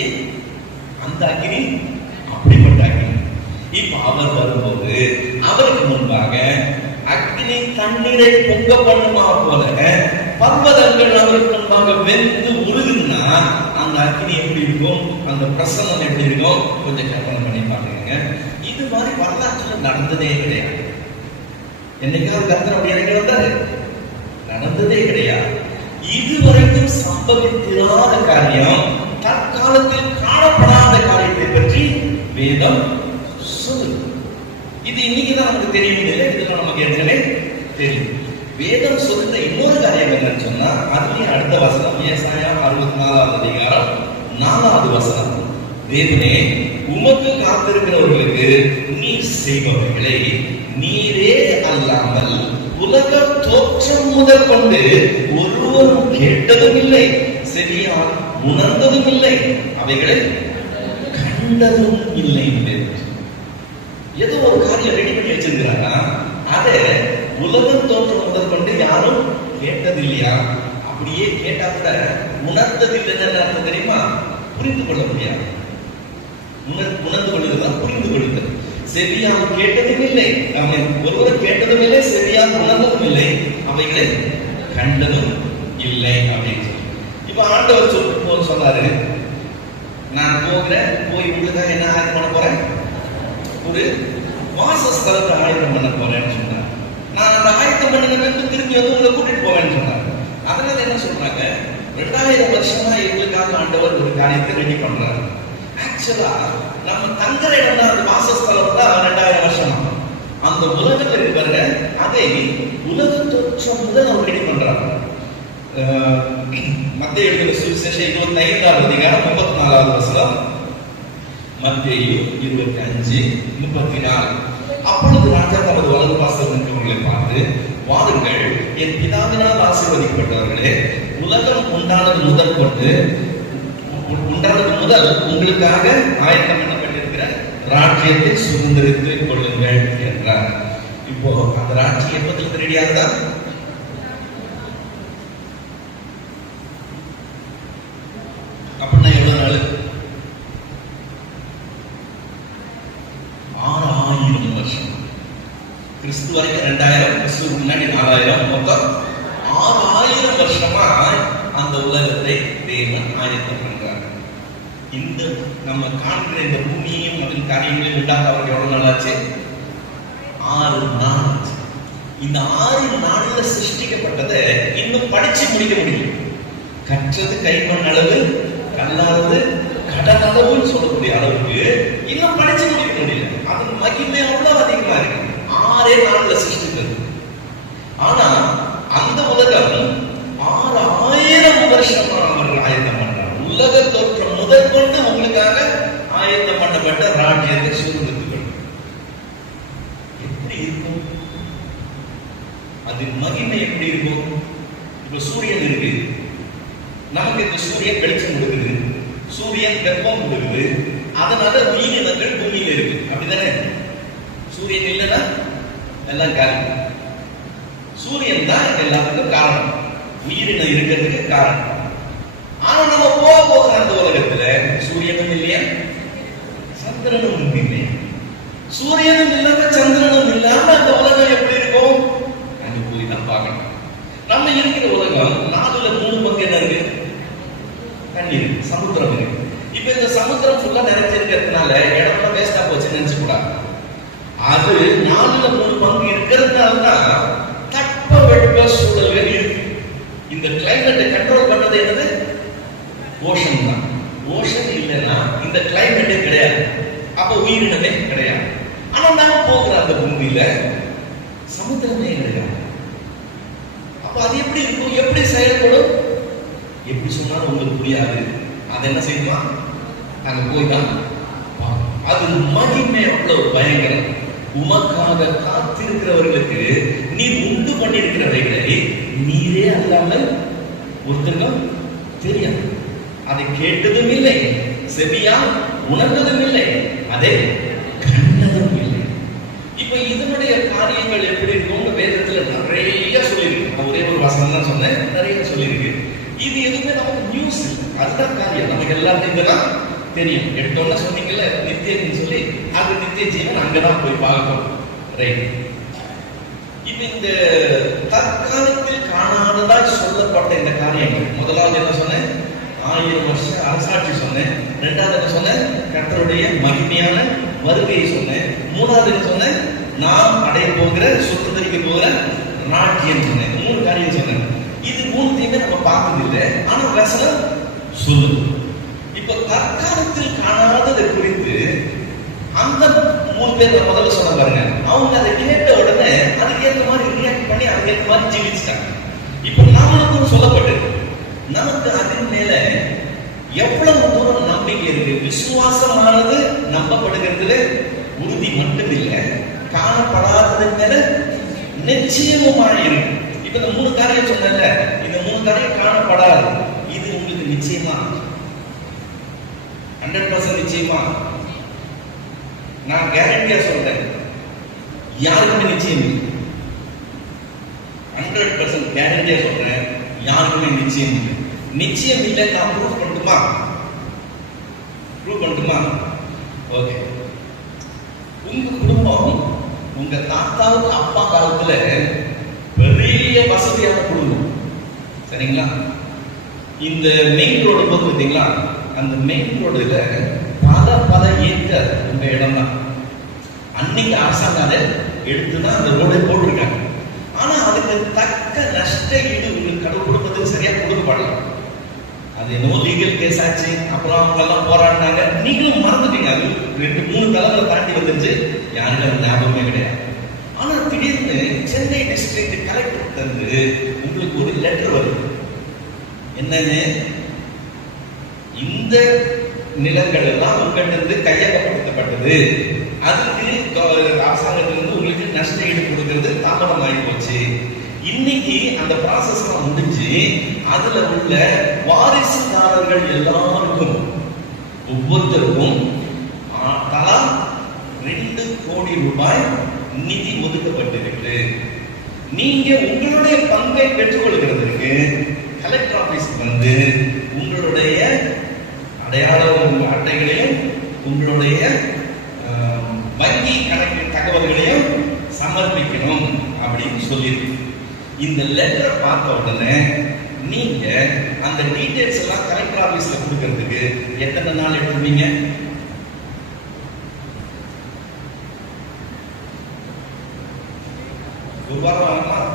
ஏன்? அந்த அக்கினி அப்படிப்பட்ட அக்கினி. இப்ப அவர் வரும்போது அவருக்கு முன்பாக அக்கினி தண்ணீரை பொங்க பண்ணுமா போல பர்வதங்கள் அவருக்கு முன்பாக வெந்து உருகுன்னா அந்த அக்கினி எப்படி இருக்கும்? அந்த பிரசன்னம் எப்படி இருக்கும்? கொஞ்சம் கற்பனை பண்ணி பாருங்க. இது மாதிரி வரலாற்றுல நடந்ததே கிடையாது. என்னைக்காவது கர்த்தர் அப்படி இறங்கி வந்தாரு? நடந்ததே கிடையாது. இதுவரைக்கும் சம்பவித்திராத காரியம், தற்காலத்தில் காணப்படாத காரியத்தை பற்றி வேதம் சொல்லுது. இது இன்னைக்குதான் நமக்கு தெரியும் இல்லை, இதெல்லாம் நமக்கு ஏற்கனவே தெரியும். வேதம் சொல்ற இன்னொரு காரியம் என்னன்னு சொன்னா, அதுலயே அடுத்த வசனம் ஏசாயா 64 அதிகாரம் 4வது வசனம். தேவனே, உமக்கு காத்திருக்கிறவர்களுக்கு நீர் செய்பவர்களை நீரே அல்லாமல் உலக தோற்றம் முதல் கொண்டு ஒருவரும் கேட்டதும் இல்லை, செவியால் உணர்ந்ததும் இல்லை, அவைகளை கண்டதும் இல்லை. ஏதோ ஒரு காரியம் ரெடி பண்ணி வச்சிருக்கிறாங்க, அதை உலக தோற்றம் முதல் கொண்டு யாரும் கேட்டது இல்லையா? அப்படியே கேட்டா கூட உணர்ந்தது இல்லைன்னு அர்த்தம் தெரியுமா? புரிந்து கொள்ள முடியாது. உணர்ந்து கொள்ளுதான் புரிந்து கொள்ளுதல். செவியால் கேட்டதும் இல்லை, ஒருவர் கேட்டதும் இல்லை, செவியால் உணர்ந்ததும் இல்லை, அவைகளை கண்டதும் இல்லை அப்படின்னு சொல்லி. இப்ப ஆண்டவர் சொல்லிட்டு சொன்னாரு, நான் போகிறேன், போய் உங்களுக்காக என்ன ஆயத்தம் பண்ண போறேன்? ஒரு வாசஸ்தலத்தை ஆயத்தம் பண்ண போறேன்னு சொன்னார். நான் அந்த ஆயத்தம் பண்ணினது திரும்பி வந்து உங்களை கூட்டிட்டு போவேன்னு சொன்னார். அதனால என்ன சொல்றாங்க, 2000 வருஷமா எங்களுக்காக ஆண்டவர் ஒரு காரியத்தை ரெடி பண்றாரு. ஆக்சுவலா நம்ம தங்குற இடம் தான், அந்த வாசஸ்தலம் தான் 2000 வருஷமா. அந்த உலகத்தில் இருக்கிற அதை உலக தோற்றம் முதல் அவர் ரெடி பண்றாரு. மத்தேயு எழுதின சுவிசேஷம் 25ஆம் அதிகாரம் 34வது வசனம். மத்தேயு 25:34. அப்பொழுது ராஜா தமது வலது பாசத்தில் நின்றவர்களை பார்த்து, வாருங்கள், என் பிதாவினால் ஆசீர்வதிக்கப்பட்டவர்களே, உலகம் உண்டானது முதல் உங்களுக்காக ஆயத்தம் பண்ணப்பட்டிருக்கிற ராஜ்யத்தை சுதந்திரித்துக் கொள்ளுங்கள் என்றார். இப்போ அந்த ராஜ்யம் எப்போதுக்கு ரெடியாகுதா? அப்படின்னா எவ்வளவு நாள்? 6000 வருஷம். கிறிஸ்து வரைக்கும் 2000, கிறிஸ்துவுக்கு முன்னாடி 4000, மொத்தம் 6000 வருஷமா அந்த உலகத்தை தேவன் ஆயத்தம் பண்றார். இந்த நம்ம காண்கிற இந்த பூமியையும் அதன் காரியங்களையும் உண்டாக அவருக்கு எவ்வளவு நாள் ஆச்சு? 6 நாள். இந்த 6 நாள்ல சிருஷ்டிக்கப்பட்டதை இன்னும் படிச்சு முடிக்க முடியும். கற்றது கைமண் அளவு, கல்லாதது கடல் அளவுன்னு சொல்லக்கூடிய அளவுக்கு இன்னும் படிச்சு முடிக்க முடியல. அதன் மகிமை அவ்வளவு அதிகமா இருக்கு. 6 நாள்ல சிருஷ்டித்தது. ஆனா அந்த உலகம் 6000 வருஷமா அவர்கள் ஆயத்தம் பண்றாங்க. உலக தோற்றம் முதல் கொண்டு உங்களுக்காக ஆயத்தம் பண்ணப்பட்ட ராஜ்யத்தை சுதந்திரத்துக்கள் எப்படி இருக்கும்? அது மகிமை எப்படி இருக்கும்? இப்ப சூரியன் இருக்கு, நமக்கு இந்த சூரியன் வெளிச்சம் கொடுக்குது, சூரியன் வெப்பம் கொடுக்குது, அதனால உயிரினங்கள் பூமியில இருக்கு. அப்படிதானே? சூரியன் இல்லைன்னா எல்லாம் காலி. சூரியன் தான் எல்லாத்துக்கும் காரணம், உயிரினம் இருக்கிறதுக்கு காரணம். ஆனா நம்ம போக அந்த உலகத்துல சூரியனும் இல்லையா, சந்திரனும் இல்லை. சூரியனும் இல்லாம சந்திரனும் இல்லாம அந்த உலகம் எப்படி இருக்கும்? அங்க போய் தான் பார்க்கணும். நம்ம இருக்கிற உலகம் 4/3 என்ன இருக்கு? தண்ணீர், சமுத்திரம் இருக்கு. இப்ப இந்த சமுத்திரம் ஃபுல்லா நிறைஞ்சிருக்கிறதுனால இடம்லாம் வேஸ்டா போச்சுன்னு நினைச்சு கூடாது. அது 4/3 இருக்கிறதுனால தான் தட்பவெட்ப சூழல்கள் இருக்கு. இந்த கிளைமேட்டை கண்ட்ரோல் பண்றது என்னது? ஓஷன் தான். ஓஷன் இல்லைன்னா இந்த கிளைமேட்டே கிடையாது, அப்ப உயிரினமே கிடையாது. ஆனா நாம போகிற அந்த பூமியில சமுத்திரமே கிடையாது. அப்ப அது எப்படி இருக்கும்? எப்படி செயல்படும்? எப்படி சொன்னாலும் உங்களுக்கு புரியாது. அது என்ன செய்யுமா? அங்க போய் தான் அது மகிமை அவ்வளவு பயங்கரம். உமக்காக காத்திருக்கிறவர்களுக்கு நீ உண்டு பண்ணியிருக்கிறவைகளை நீரே அல்லாமல் ஒருத்தருக்கும் தெரியாது. அதை கேட்டதும் இல்லை, செவியா உணர்ந்ததும் இல்லை, அதை கண்டதும் இல்லை. இப்ப இதனுடைய காரியங்கள் எப்படி இருக்கும்? வேதத்துல நிறைய சொல்லியிருக்கு. ஒரே ஒரு வசனம் தான் சொன்னேன், நிறைய சொல்லியிருக்கு. இது எதுவுமே நமக்கு நியூஸ் இல்லை. அதுதான் காரியம். நமக்கு எல்லாத்தையும் இதெல்லாம் தெரியும். எடுத்தோன்னு சொன்னீங்கல்ல நித்தியன்னு சொல்லி, அது நித்திய ஜீவன் அங்கதான் போய் பார்க்கணும். ரைட். இப்ப இந்த தற்காலத்தில் காணாததால் சொல்லப்பட்ட இந்த காரியங்கள், முதலாவது என்ன சொன்னேன்? 1000 வருஷ அரசாட்சி சொன்னேன். 2வது என்ன சொன்னேன்? கர்த்தருடைய மகிமையான வருகையை சொன்னேன். 3வது என்ன சொன்னேன்? நாம் அடைய போகிற சுதந்திரிக்க போகிற ராஜ்யம் சொன்னேன். 3 காரியம் சொன்னேன். இது 3த்தையுமே நம்ம பார்த்ததில்லை, ஆனா வசனம் சொல்லுது. இப்ப தற்காலத்தில் காணாததை குறித்து அந்த 3 பேர் முதல்ல சொன்ன பாருங்க, அவங்க அதை கேட்ட உடனே அதுக்கேற்ற மாதிரி ரியாக்ட் பண்ணி அதுக்கேற்ற மாதிரி ஜீவிச்சிட்டாங்க. இப்ப நம்மளுக்கும் சொல்லப்பட்டது, நமக்கு அதன் மேல எவ்வளவு தூரம் நம்பிக்கை இருக்கு? விசுவாசமானது நம்பப்படுகிறதுல உறுதி மட்டும் இல்லை, காணப்படாதது மேல நிச்சயமுமாய் இருக்கு. இப்ப இந்த 3 காரியம் சொன்னல, இந்த 3 காரியம் காணப்படாது. இது உங்களுக்கு நிச்சயமா 100% நிச்சயமா? நான் கேரண்டியா சொல்றேன், யாருக்குமே நிச்சயம் இல்லை. 100% கேரண்டியா சொல்றேன், யாருக்குமே நிச்சயம் இல்லை. நிச்சயம் இல்லை, நான் ப்ரூவ் பண்ணட்டுமா? ஓகே. உங்க குடும்பம் உங்க தாத்தாவுக்கு அப்பா காலத்துல பெரிய வசதியான குடும்பம், சரிங்களா? இந்த மெயின் ரோடு போது பார்த்தீங்களா, அந்த மெயின் ரோடுல பல ஏக்கர் உங்க இடம் தான். அன்னைக்கு அரசாங்கம் அதை எடுத்துதான் அந்த ரோடை போட்டிருக்காங்க. ஆனா அதுக்கு தக்க நஷ்ட ஈடு உங்களுக்கு கடவுள் குடும்பத்துக்கு சரியா கொடுக்கப்படல. அது என்னவோ லீகல் கேஸ் ஆச்சு, அப்புறம் அவங்க எல்லாம் போராடினாங்க. நீங்களும் மறந்துட்டீங்க. அது 2-3 தலைவரை தாண்டி வந்துச்சு, யாருக்கும் அது ஞாபகமே கிடையாது. ஆனா திடீர்னு சென்னை டிஸ்ட்ரிக்ட் கலெக்டர் தந்து உங்களுக்கு ஒரு லெட்டர் வருது. என்னன்னு, இந்த நிலங்கள் எல்லாம் உங்கள்கிட்ட கையகப்படுத்தப்பட்டது, அதுக்கு அரசாங்கத்திலிருந்து உங்களுக்கு நஷ்ட ஈடு கொடுக்கிறது தாமதமாகி போச்சு. இன்னைக்கு அந்த ப்ராசஸ் முடிஞ்சு அதுல உள்ள வாரிசுதாரர்கள் எல்லாருக்கும் ஒவ்வொருத்தருக்கும் தலா 2 கோடி ரூபாய் நிதி ஒதுக்கப்பட்டிருக்கு. நீங்க உங்களுடைய பங்கை பெற்றுக்கொள்கிறதுக்கு கலெக்டர் ஆபீஸ்க்கு வந்து உங்களுடைய அடையாள அட்டைகளையும் உங்களுடைய வங்கி கணக்கு தகவல்களையும் சமர்ப்பிக்கணும் அப்படின்னு சொல்லியிருக்கு. இந்த லெட்டரை பார்த்த உடனே நீங்க அந்த டீடைல்ஸ் எல்லாம் கலெக்டர் ஆபீஸ்ல கொடுக்கிறதுக்கு எத்தனை நாள் எடுத்துருவீங்க? ஒரு வாரம் ஆகலாம்.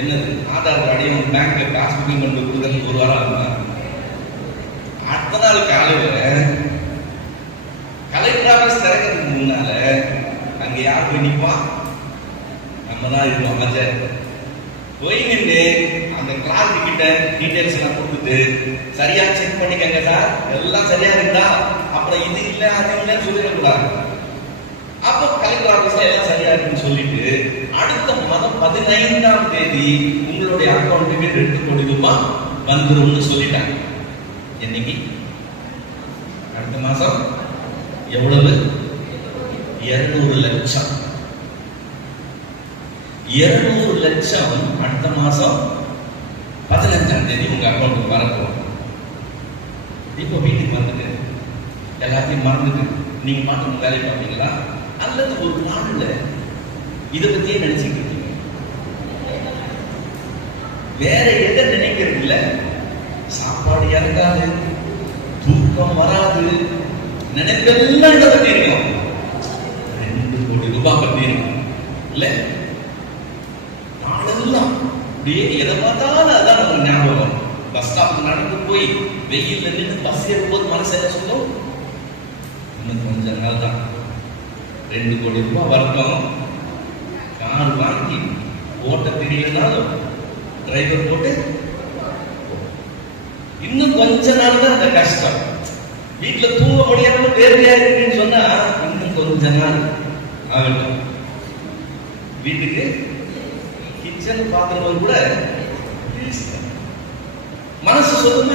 என்னது, ஆதார் கார்டையும் பேங்க்ல காசு புக்கிங் பண்ணி கொடுக்கறதுக்கு 1 வாரம் ஆகுமா? அடுத்த நாள் காலையில கலெக்டர் ஆபீஸ் திறக்கிறதுக்கு முன்னால அங்க யார் போய் நிற்பா? நம்ம தான் இருக்கோம். அமைச்சர் போய் நின்று அந்த கிளார்க்கு கிட்ட டீடைல்ஸ் எல்லாம் கொடுத்துட்டு, சரியா செக் பண்ணிக்கங்க சார், எல்லாம் சரியா இருந்தா அப்புறம் இது இல்ல அது இல்லைன்னு சொல்லிடக்கூடாது. அப்போ கலெக்டர் ஆபீஸ்ல எல்லாம் சரியா இருக்குன்னு சொல்லிட்டு அடுத்த மாதம் 15ஆம் தேதி உங்களுடைய அக்கௌண்ட்டுக்கு 2 கோடி ரூபாய் வந்துரும்னு சொல்லிட்டாங்க. என்னைக்கு? அடுத்த மாசம். எவ்வளவு? 200 லட்சம். 200 லட்சம் அடுத்த மாசம் 15ஆம் தேதி உங்க அக்கௌண்ட்டுக்கு வரப்போம். இப்போ வீட்டுக்கு வந்துட்டு எல்லாத்தையும் மறந்துட்டு நீங்க மாட்டு வேலை பார்ப்பீங்களா, அல்லது ஒரு நாள்ல இதை பத்தியே நினைச்சுட்டு இருக்கீங்க? வேற எதை நினைக்கிறது இல்ல. சாப்பாடு இறங்காது, தூக்கம் வராது, நினைப்பெல்லாம் இதை பத்தி இருக்கும். 2 கோடி ரூபாய் பத்தி இருக்கும் இல்ல? நாளெல்லாம் அப்படியே எதை பார்த்தாலும் அதான் நமக்கு ஞாபகம். பஸ் ஸ்டாப் நடந்து போய் வெயில்ல நின்று பஸ் ஏறும்போது மனசு என்ன சொல்லும்? இன்னும் கொஞ்ச நாள் தான் 2 கோடி ரூபாய் வரட்டும். கார் வாங்கி ஓட்ட தெரியலனாலும் டிரைவர் போட்டு இன்னும் கொஞ்ச நாள் தான் அந்த கஷ்டம். வீட்டுல தூங்க முடியாம வேர்வையா இருக்குன்னு சொன்னா இன்னும் கொஞ்ச நாள் ஆகட்டும். வீட்டுக்கு கிச்சன் பாத்திரம் கூட மனசு சொல்லுங்க.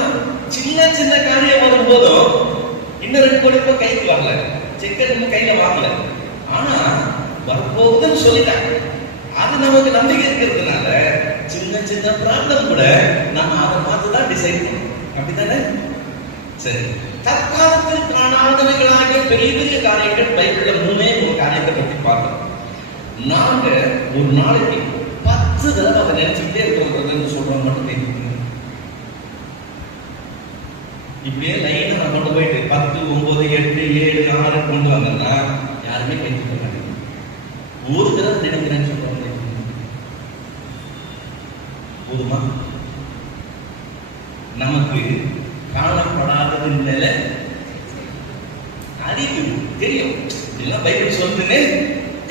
சின்ன சின்ன காரியம் வரும் போதும் இன்னும் 2 கோடி ரூபாய் கைக்கு வரல, செக்க நம்ம கையில வாங்கல, ஆனா வரப்போகுதுன்னு சொல்லிட்டாங்க. அது நமக்கு நம்பிக்கை இருக்கிறதுனால சின்ன சின்ன ப்ராப்ளம் கூட நம்ம அதை பார்த்துதான் டிசைட் பண்ணணும். அப்படித்தானே? சரி, தற்காலத்தில் காணாதவைகளாக பெரிய பெரிய காரியங்கள் பைபிள்ல 3 காரியத்தை பத்தி பார்த்தோம். நாங்க ஒரு நாளைக்கு 10 தடவை அதை நினைச்சுக்கிட்டே இருக்கிறது சொல்றோம் மட்டும் தெரியும். இப்படியே லைனா நான் கொண்டு போயிட்டு 10, 9, 8, 7, 6 கொண்டு வந்தேன்னா யாருமே கேட்டு மாட்டாங்க. ஒரு தடவை நினைக்கிறேன்னு சொல்றாங்க. போதுமா? நமக்கு காணப்படாதது நில அறிவு தெரியும், இதெல்லாம் பைபிள் சொல்லுதுன்னு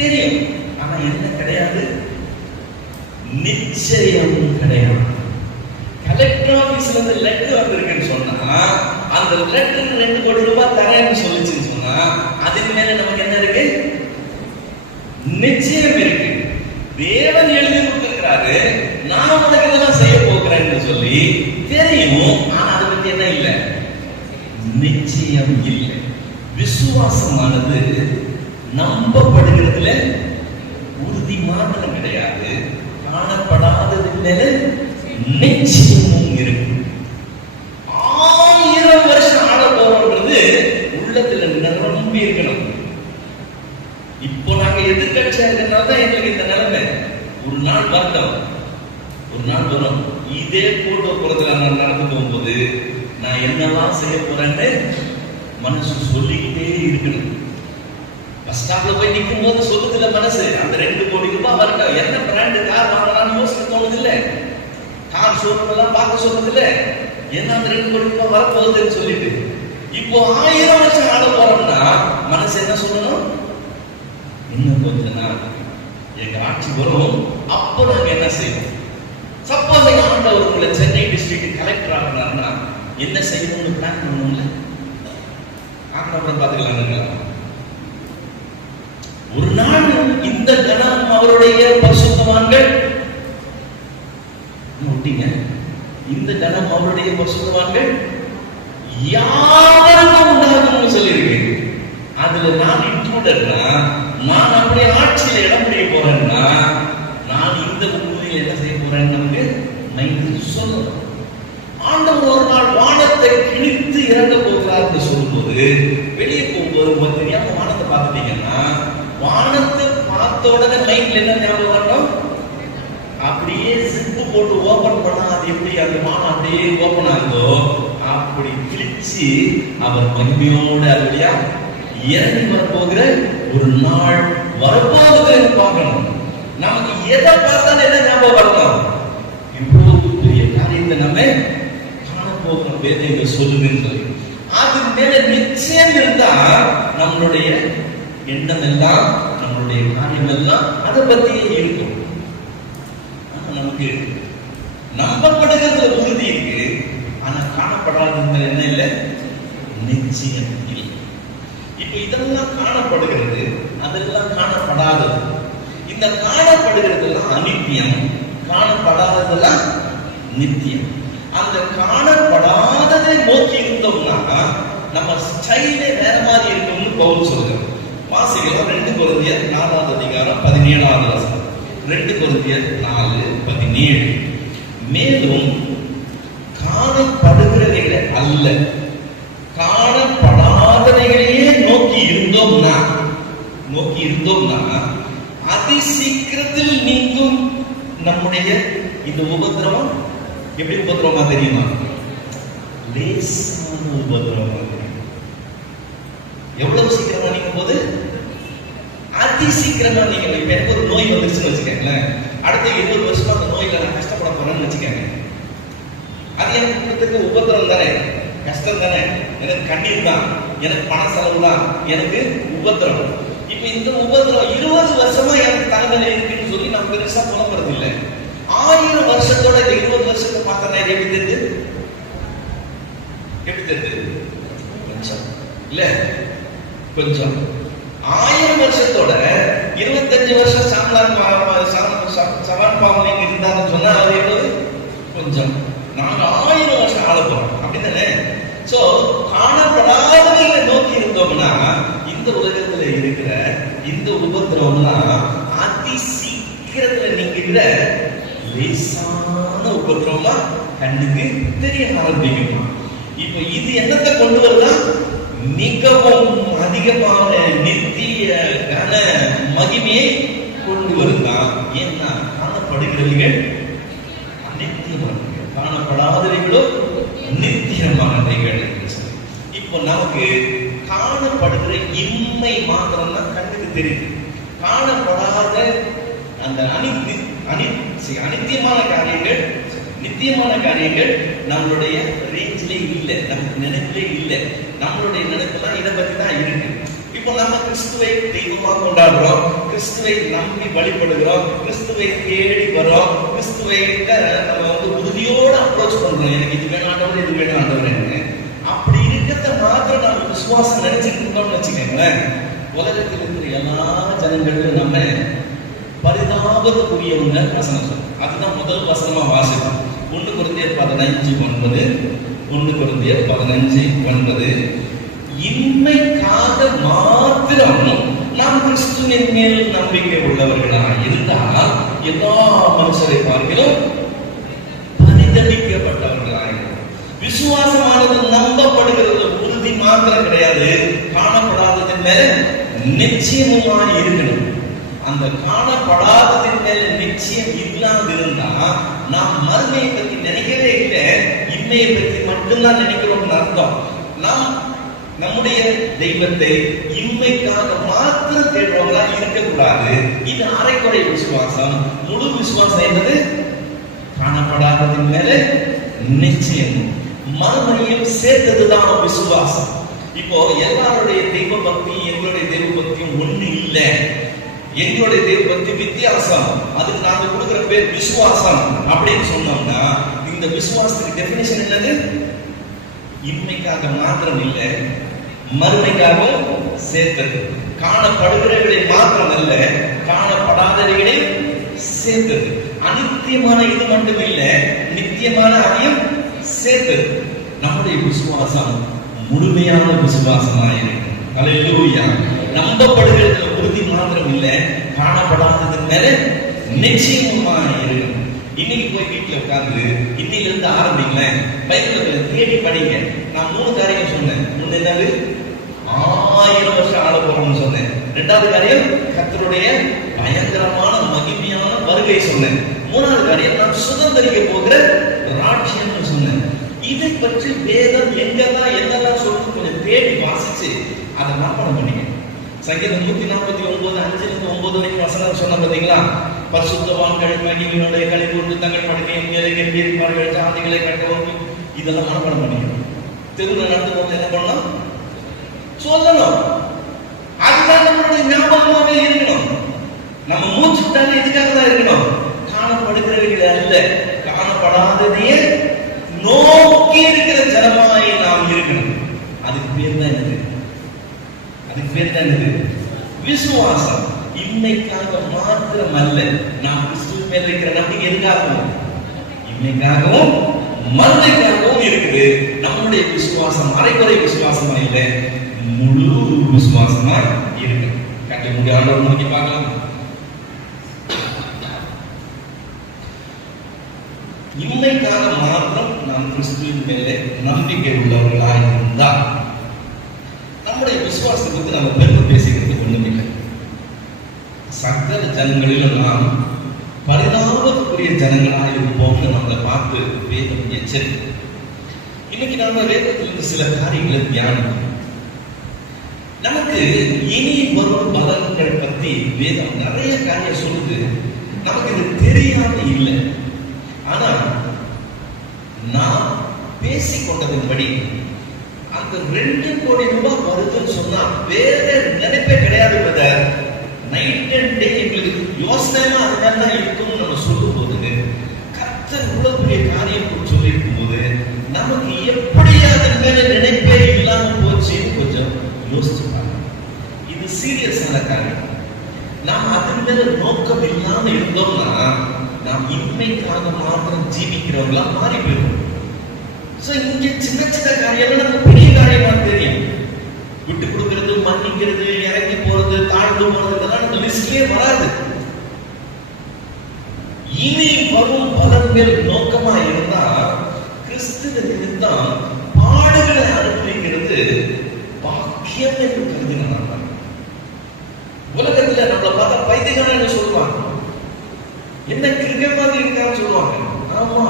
தெரியும். ஆனா என்ன கிடையாது? நிச்சயம் கிடையாது. கலெக்டர் ஆபீஸ்ல இருந்து லெட்டர் வந்திருக்குன்னு சொன்னா அந்த லெட்டருக்கு 2 கோடி ரூபாய் தரேன்னு சொல்லிச்சுன்னு சொன்னா அதுக்கு மேல நமக்கு என்ன இருக்கு? நிச்சயம் இருக்கு. தேவன் எழுதி கொடுத்திருக்கிறாரு, நான் உனக்கு இதெல்லாம் செய்ய போகிறேன்னு சொல்லி தெரியும். ஆனா அதை பத்தி என்ன இல்லை, நிச்சயம் இல்லை. விசுவாசமானது நம்பப்படுகிறதுல உறுதி மாத்திரம் கிடையாது, காணப்படாததில் நிச்சயமும் இருக்கும். 1000 வருஷம் ஆட போறது உள்ளத்துல நிரம்பி இருக்கணும். இப்போ நாங்க எதிர்கட்சியா இருக்கிறதுனால எங்களுக்கு இந்த நிலைமை. ஒரு நாள் வரட்டும், ஒரு நாள் வரும், இதே கூட்டப்புறத்துல நான் நடந்து போகும்போது நான் என்னதான் செய்ய போறேன்னு மனசு சொல்லிக்கிட்டே இருக்கணும். பஸ் ஸ்டாப்ல போய் நிற்கும் போது சொல்லுதில்ல மனசு, அந்த 2 கோடி ரூபாய் வரட்டும், என்ன பிராண்டு கார் வாங்கலாம்னு யோசிக்க தோணுது இல்ல, கார் ஷோரூம் எல்லாம் பார்க்க சொல்றது இல்ல, என்ன அந்த 2 கோடி ரூபாய் வரப்போகுதுன்னு சொல்லிட்டு. இப்போ 1000 வருஷம் ஆட போறோம்னா மனசு என்ன சொல்லணும், இன்னும் கொஞ்ச நாள் எங்க ஆட்சி வரும், அப்போ நாங்க என்ன செய்வோம். சப்போஸ் எங்க ஆண்டவர் உங்களை சென்னை டிஸ்ட்ரிக்ட் கலெக்டர் ஆகினார்னா என்ன செய்யணும்னு பிளான் பண்ணணும்ல, ஆண்டவரை பார்த்துக்கலாம். ஒரு நாள் இந்த கணம் அவருடைய பரிசுத்தவான்கள் ஒட்டிங்க, இந்த கணம் அவருடைய பரிசுத்தவான்கள் யாருக்கும் உண்டாகணும்னு சொல்லியிருக்கேன். அதுல நான் இன்க்ளூடட்னா, நான் அப்படியே ஆட்சியில இடம் பிடிக்க போறேன்னா நான் இந்த உறுதியில் என்ன செய்ய போறேன்னு நமக்கு மைண்ட் சொல்லணும். ஆண்டவர் ஒரு நாள் வானத்தை கிழித்து இறங்க போகிறார் என்று சொல்லும்போது வெளியே போகும்போது தெரியாம வானத்தை பார்த்துட்டீங்கன்னா, வானத்தை பார்த்த உடனே மைண்ட்ல என்ன ஞாபகம் வரணும், அப்படியே சிப்பு போட்டு ஓபன் பண்ணா அது எப்படி அந்த வானம் அப்படியே ஓபன் ஆகுதோ அப்படி கிழிச்சு அவர் மகிமையோடு அப்படியா இறங்கி வரப்போகிற ஒரு நாள் வரப்போகுதுன்னு பார்க்கணும். நமக்கு எதை பார்த்தாலும் என்ன ஞாபகம் வரணும், இவ்வளவு பெரிய காரியத்தை நம்ம காணப்போகிற வேதங்கள் சொல்லுதுன்னு சொல்லி அது மேல நிச்சயம் இருந்தா நம்மளுடைய எண்ணம் எல்லாம் நம்மளுடைய காரியம் எல்லாம் அதை பத்தியே இருக்கும். நமக்கு நம்பப்படுகிறது உறுதி இருக்கு, ஆனா காணப்படாதது என்ன இல்லை, நிச்சயம் இல்லை. இப்ப இதெல்லாம் காணப்படுகிறது, அதெல்லாம் காணப்படாதது. இந்த காணப்படுகிறதெல்லாம் அநித்தியம், காணப்படாததெல்லாம் நித்தியம். அந்த காணப்படாததை நோக்கி இருந்தோம்னா நம்ம ஸ்டைலே வேற மாதிரி இருக்கும்னு பவுல் சொல்றார். வாசிக்கலாம் 2 கொரிந்தியர் 4வது அதிகாரம் 17வது வசனம். 2 கொரிந்தியர் 4:17. மேலும் காணப்படுகிறவைகளை அல்ல, காணப்படாதவைகளையே நோக்கி இருந்தோம்னா அதி சீக்கிரத்தில் நீங்கும் நம்முடைய இந்த உபத்திரவம் எப்படி உபத்திரவமா தெரியுமா, லேசான உபத்திரவமா தெரியும். எவ்வளவு சீக்கிரமா நீங்கும் போது, அதி சீக்கிரமா நீங்க. இப்ப எனக்கு ஒரு நோய் வந்துருச்சுன்னு வச்சுக்கோங்களேன், அடுத்த 20 வருஷமா அந்த நோயில நான் கஷ்டப்பட போறேன்னு வச்சுக்கோங்க, அது எனக்கு உபத்திரம் தானே, கஷ்டம் தானே, எனக்கு கண்ணீர் தான், எனக்கு பண செலவு தான், எனக்கு உபத்திரம். இப்ப இந்த உபத்திரம் 20 வருஷமா எனக்கு தலைமையில இருக்குன்னு சொல்லி நான் பெருசா புலப்படுறது இல்லை. 1000 வருஷத்தோட 20 வருஷத்தை பார்த்தா எப்படி தெரியுது, கொஞ்சம் இல்ல, கொஞ்சம். 1000 வருஷத்தோட 25 வருஷம் சவான் பாவம் இருந்தாருன்னு சொன்னா அது எவ்வளவு, கொஞ்சம். நாங்க 1000 வருஷம் ஆள போறோம் அப்படித்தானே. சோ காணப்படாதவர்களை நோக்கி இருந்தோம்னா இந்த உலகத்துல இருக்கிற இந்த உபத்திரவம்லாம் அதி சீக்கிரத்துல நீங்கிற லேசான உபத்திரவமா கண்ணுக்கு தெரிய ஆரம்பிக்குமா. இப்ப இது என்னத்தை கொண்டு வருதா, மிகவும் அதிகமான நித்திய கன மகிமையை கொண்டு வருதான். ஏன்னா காணப்படுகிறவர்கள் அநித்தியமானவர்கள், காணப்படாதவைகளோ நித்தியமானவைகள். இப்போ நமக்கு காணப்படுகிற இம்மை மாத்திரம் தான் கண்ணுக்கு தெரியுது, காணப்படாத அந்த அனித்தியமான காரியங்கள், நித்தியமான காரியங்கள் நம்மளுடைய ரேஞ்சிலே இல்லை, நமக்கு நினைப்பிலே இல்லை. நம்மளுடைய நினைப்பெல்லாம் இதை பத்தி தான் இருக்கு. இப்போ நம்ம கிறிஸ்துவை தெய்வமாக கொண்டாடுறோம், கிறிஸ்துவை நம்பி வழிபடுகிறோம், கிறிஸ்துவை தேடி வரோம், கிறிஸ்துவை நம்ம உறுதியோடு அப்ரோச் பண்றோம். எனக்கு இது வேணாண்டவர், இது வேணாண்டவர். அப்படி இருக்கிறத மாத்திரம் நம்ம விசுவாசம் நினைச்சுட்டு இருக்கோம்னு வச்சுக்கோங்களேன், உலகத்தில் இருக்கிற எல்லா ஜனங்களும் நம்ம பரிதாபத்துக்குரியவங்க வசனம் சொல்றோம். அதுதான் முதல் வசனமா வாசிக்கும். 1 கொரிந்தியர் 15:9. 1 கொரிந்தியர் 15:9. இன்மைக்காக மாத்திரம் நாம் கிறிஸ்துவின் மேல் நம்பிக்கை உள்ளவர்களாக இருந்தால் எல்லா மனுஷரை பார்க்கிறோம் பரிதபிக்கப்பட்டவர்களாக. விசுவாசமானது நம்பப்படுகிறது உறுதி மாத்திரம் கிடையாது, காணப்படாததின் மேல நிச்சயமாக இருக்கணும். அந்த காணப்படாததின் மேல நிச்சயம் இல்லாமல் இருந்தா நாம் மறுமையை பத்தி நினைக்கவே இல்லை, இன்மையை பற்றி மட்டும்தான் நினைக்கிறோம்னு அர்த்தம். நாம் நம்முடைய தெய்வத்தை இன்மைக்காக மாத்திரம் தேடுறவங்களா இருக்கக்கூடாது. இது அரைக்குறை விசுவாசம். முழு விசுவாசம் என்பது காணப்படாததின் மேல நிச்சயம், மறுமையும் சேர்த்ததுதான் விசுவாசம். இப்போ எல்லாருடைய தெய்வ பக்தி எங்களுடைய தெய்வ பக்தியும் ஒண்ணு இல்லை. எங்களுடைய தெய்வ பக்தி வித்தியாசம். அதுக்கு நாங்க கொடுக்கிற பேர் விசுவாசம் அப்படின்னு சொன்னோம்னா, இந்த விசுவாசத்துக்கு டெபினிஷன் என்னது? இன்மைக்காக மாத்திரம் இல்லை, மறுமைக்காகவும் சேர்த்தது. காணப்படுகிறவர்களை மாத்திரம் அல்ல, காணப்படாதவர்களை சேர்த்தது. அநித்தியமான இது மட்டும் இல்ல, நித்தியமான அதையும் சேர்த்தது. நம்முடைய விசுவாசம் முழுமையான விசுவாசமாயிருக்கு. அல்லேலூயா. நம்பப்படுகிறது உறுதி மாத்திரம் இல்ல, காணப்படாதது மேல நிச்சயமாக இருக்கு. இன்னைக்கு போய் வீட்டுல உட்கார்ந்து இன்னையில இருந்து ஆரம்பிங்களேன், பைபிள்ல தேடி படிங்க. நான் 3 காரியம் சொன்னேன். ஒண்ணு என்னது? 1000 வருஷம் ஆள போறோம்னு சொன்னேன். 2வது காரியம் கர்த்தருடைய பயங்கரமான மகிமையான வருகை சொன்னேன். 3வது காரியம் நான் சுதந்திரிக்க போகிற ராட்சியம்னு சொன்னேன். இதை பற்றி வேதம் எங்கதான் என்னெல்லாம் சொல்றது கொஞ்சம் தேடி வாசிச்சு அதை ஞாபகம் பண்ணிக்க. சங்கீதம் 149 5-9 வரைக்கும் வசனம் சொன்ன பாத்தீங்களா? பரிசுத்தவான்கள் மகிமையோட களிகூர்ந்து தங்கள் படுக்கையை மேலே கட்டியிருப்பார்கள், சாந்திகளை கட்டவும். இதெல்லாம் மனப்பாடம் பண்ணிக்கணும். தெருவில் நடந்து போது என்ன பண்ணணும்? சொல்லணும். அதுதான் நம்மளுடைய ஞாபகமாவே இருக்கணும். நம்ம மூச்சு தானே இதுக்காக தான் இருக்கணும். காணப்படுகிறவர்கள் அல்ல, காணப்படாததையே நோக்கி இருக்கிற ஜனமாய் நாம் இருக்கணும். அதுக்கு பேர் தான் என்னது? அதுக்கு பேர் தான் என்னது? விசுவாசம். இன்னைக்காக மாத்திரம் அல்ல, நாம் கிறிஸ்துவின் மேல் இருக்கிற நம்பிக்கை எதுக்காகவும்? இன்னைக்காகவும் மறுமைக்காகவும் இருக்குது. நம்முடைய விசுவாசம் அரைக்குறை விசுவாசமா இல்லை, முழு விசுவாசமா இருக்கு. கட்டி முடிய ஆண்டவர் நோக்கி பார்க்கலாம். இன்னைக்காக மாத்திரம் நாம் கிறிஸ்துவின் மேலே நம்பிக்கை உள்ளவர்களாக இருந்தால் நம்முடைய விசுவாசத்தை பற்றி நம்ம பெருமை பேசிக்கிறது ஒண்ணும் இல்லை. சகல ஜனங்களிலும் நாம் பரிதாபத்துக்குரிய ஜனங்களாக இருப்போம்னு நம்மளை பார்த்து வேதம் எச்சரிக்கை. இன்னைக்கு நம்ம வேதத்திலிருந்து சில காரியங்களை தியானம். நமக்கு இனி வரும் பலன்கள் பற்றி வேதம் நிறைய காரியம் சொல்லுது. நமக்கு இது தெரியாம இல்லை. ஆனா நான் பேசிக்கொண்டதன்படி அந்த 2 கோடி ரூபாய் வருதுன்னு சொன்னா வேற நினைப்பே கிடையாது. நைட் அண்ட் டே எங்களுக்கு யோசனைமா அதுதான் இருக்கும்னு நம்ம சொல்லும் போது, கர்த்தர் இவ்வளவு பெரிய காரியம் சொல்லி இருக்கும் போது நமக்கு எப்படி அதன் மேல நினைப்பே இல்லாம போச்சுன்னு கொஞ்சம் யோசிச்சு பாருங்க. இது சீரியஸான காரியம். நாம் அதன் மேல நோக்கம் இல்லாம இருந்தோம்னா நாம் இன்மைக்காக மாத்திரம் ஜீவிக்கிறவங்களா மாறி போயிடும். இங்க சின்ன சின்ன காரியம் நமக்கு பெரிய காரியமா தெரியும். விட்டு கொடுக்கிறது, மன்னிக்கிறது, இறங்கி போறது, தாழ்ந்து போறது, இதெல்லாம் நம்ம லிஸ்ட்லயே வராது. இனி வரும் பலன்கள் நோக்கமா இருந்தா கிறிஸ்துவின் நிமித்தம் பாடுகளை அனுபவிக்கிறது பாக்கியம் என்று கருதினாங்க. உலகத்துல நம்மளை பார்த்தா பைத்தியக்காரன்னு சொல்லுவாங்க, என்ன கிரிக்கெட் மாதிரி இருக்கான்னு சொல்லுவாங்க. ஆமா,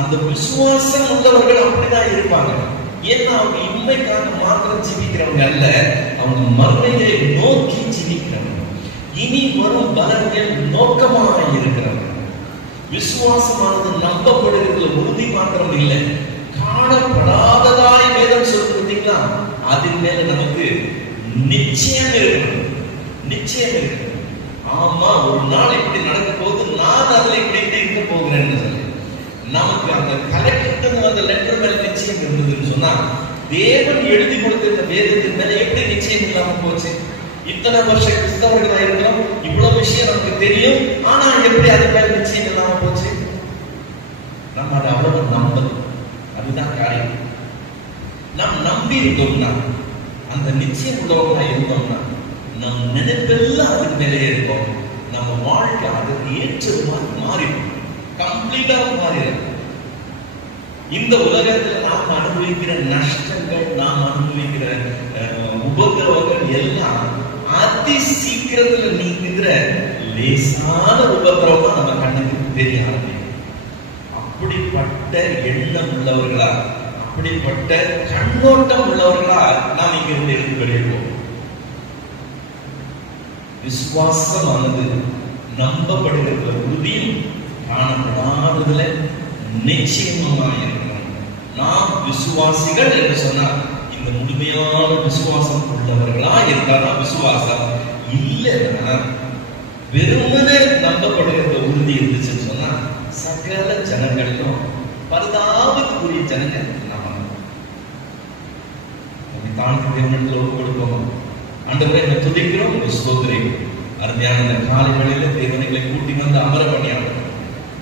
அந்த விசுவாசம் உள்ளவர்கள் அப்படிதான் இருப்பாங்க. ஏன்னா அவங்க இன்மைக்காக மாத்திரம் ஜீவிக்கிறவங்க அல்ல, அவங்க மறுமையை நோக்கி ஜீவிக்கிறவங்க. இனி வரும் பலன்கள் நோக்கமாக இருக்கிறவங்க. விசுவாசமானது நம்பப்படுகிறது உறுதி மாத்திரம் இல்லை, காணப்படாததாய் வேதம் சொல்றீங்களா, அதன் மேல நமக்கு நிச்சயம் இருக்கணும். நிச்சயம் இருக்கணும். ஆமா, ஒரு நாள் இப்படி நடக்க போகுது, நான் அதுல இப்படி இருக்க போகிறேன்னு சொல்லி நமக்கு அந்த கரெக்ட் அந்த லெட்டர் மேல நிச்சயம் இருந்ததுன்னு சொன்னா, தேவன் எழுதி கொடுத்த இந்த வேதத்தின் மேல எப்படி நிச்சயம் இல்லாம போச்சு? இத்தனை வருஷம் கிறிஸ்தவர்களா இருக்கிறோம், இவ்வளவு விஷயம் நமக்கு தெரியும், ஆனா எப்படி அது மேல நிச்சயம் இல்லாம போச்சு? நம்ம அதை அவ்வளவு நம்பது, அதுதான் காரியம். நாம் நம்பி இருந்தோம்னா, அந்த நிச்சயம் உள்ளவங்களா இருந்தோம்னா, நம் நினைப்பெல்லாம் அதுக்கு மேலே இருக்கும். நம்ம வாழ்க்கை அதுக்கு ஏற்றது மாறிடும், கம்ப்ளீட்டா மாறிடும். இந்த உலகத்தில் நாம் அனுபவிக்கிற நஷ்டங்கள், நாம் அனுபவிக்கிற உபதிரவங்கள் எல்லாம் அதி சீக்கிரத்துல நீங்குகிற லேசான உபதிரவம் நம்ம கண்ணுக்கு தெரிய ஆரம்பிக்கும். அப்படிப்பட்ட எண்ணம் உள்ளவர்களா, அப்படிப்பட்ட கண்ணோட்டம் உள்ளவர்களா நாம் இங்கிருந்து எடுத்து வெளியிடுவோம். விசுவாசமானது நம்பப்படுகிற உறுதியும் காணப்படாததுல நிச்சயமாக இருக்கணும். நாம் விசுவாசிகள் என்று சொன்னால் இந்த முழுமையான விசுவாசம் உள்ளவர்களா இருந்தாலும் விசுவாசம் இல்லைன்னா, வெறுமனே நம்பப்படுகிற உறுதி இருந்துச்சுன்னு சொன்னா சகல ஜனங்களும் பரிதாபத்துக்குரிய ஜனங்கள் நம்ம தாழ்ந்து கொடுப்போம். ஆண்டவரே, என்ன துதிக்கிறோம், ஸ்தோத்திரம். அருமையான இந்த காலை வேளையில தேவனைகளை கூட்டி வந்து அமர பண்ணியாங்க.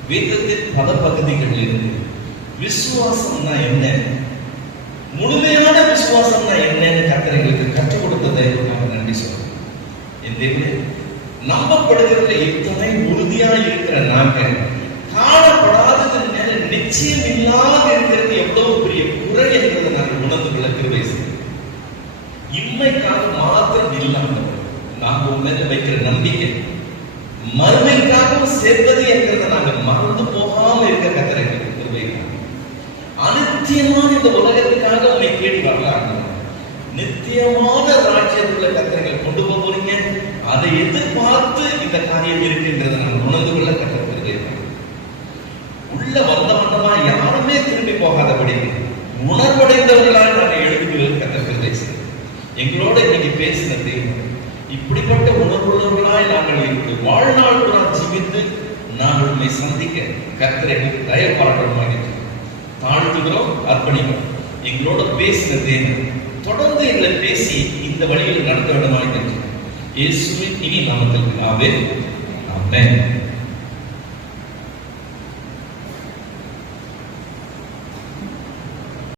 வேதத்தின் பல பகுதிகளில் இருந்து விசுவாசம்னா என்ன, முழுமையான விசுவாசம்னா என்னன்னு கர்த்தர்களுக்கு கற்றுக் கொடுத்ததை நன்றி சொல்றேன். என் தேவனே, நம்பப்படுகிறதுல எத்தனை உறுதியா இருக்கிற நாங்கள் காணப்படாதது மேல நிச்சயம் இல்லாத இருக்கிறது எவ்வளவு பெரிய குறை என்பதை நாங்கள் உணர்ந்து கொள்ள கிருபை செய்யும். இம்மைக்காக மாத்திரம் இல்லாமல் நாங்கள் உண்மையில வைக்கிற நம்பிக்கை மறுமைக்காகவும் சேர்ப்பது என்கிறத நாங்கள் மறந்து போகாம இருக்க கர்த்தருக்கு கிருபை. அநித்தியமான இந்த உலகத்துக்காக உண்மை தேடி வரலாம். நித்தியமான ராஜ்யத்துள்ள கர்த்தர்கள் கொண்டு போறீங்க, அதை எதிர்பார்த்து இந்த காரியம் இருக்கின்றதை நாங்கள் உணர்ந்து கொள்ள கர்த்தருக்கு உள்ள வந்த மண்டமா யாருமே திரும்பி போகாதபடி உணர்வடைந்தவர்களாக நாங்கள் எழுதுகிறோம். கர்த்தருக்கு எங்களோட இன்னைக்கு பேசின தெய்வம் இப்படிப்பட்ட உணர்வுள்ளவர்களாய் நாங்கள் இருந்து வாழ்நாள் கூட ஜீவித்து நாங்கள் உண்மை சந்திக்க கர்த்தரை தயப்பாடுறோம், தாழ்த்துகிறோம், அர்ப்பணிக்கிறோம். எங்களோட பேசின தேவன் தொடர்ந்து எங்களை பேசி இந்த வழியில் நடத்த விடமாய் இயேசுவின் இனி நாமத்தில் ஆமென்.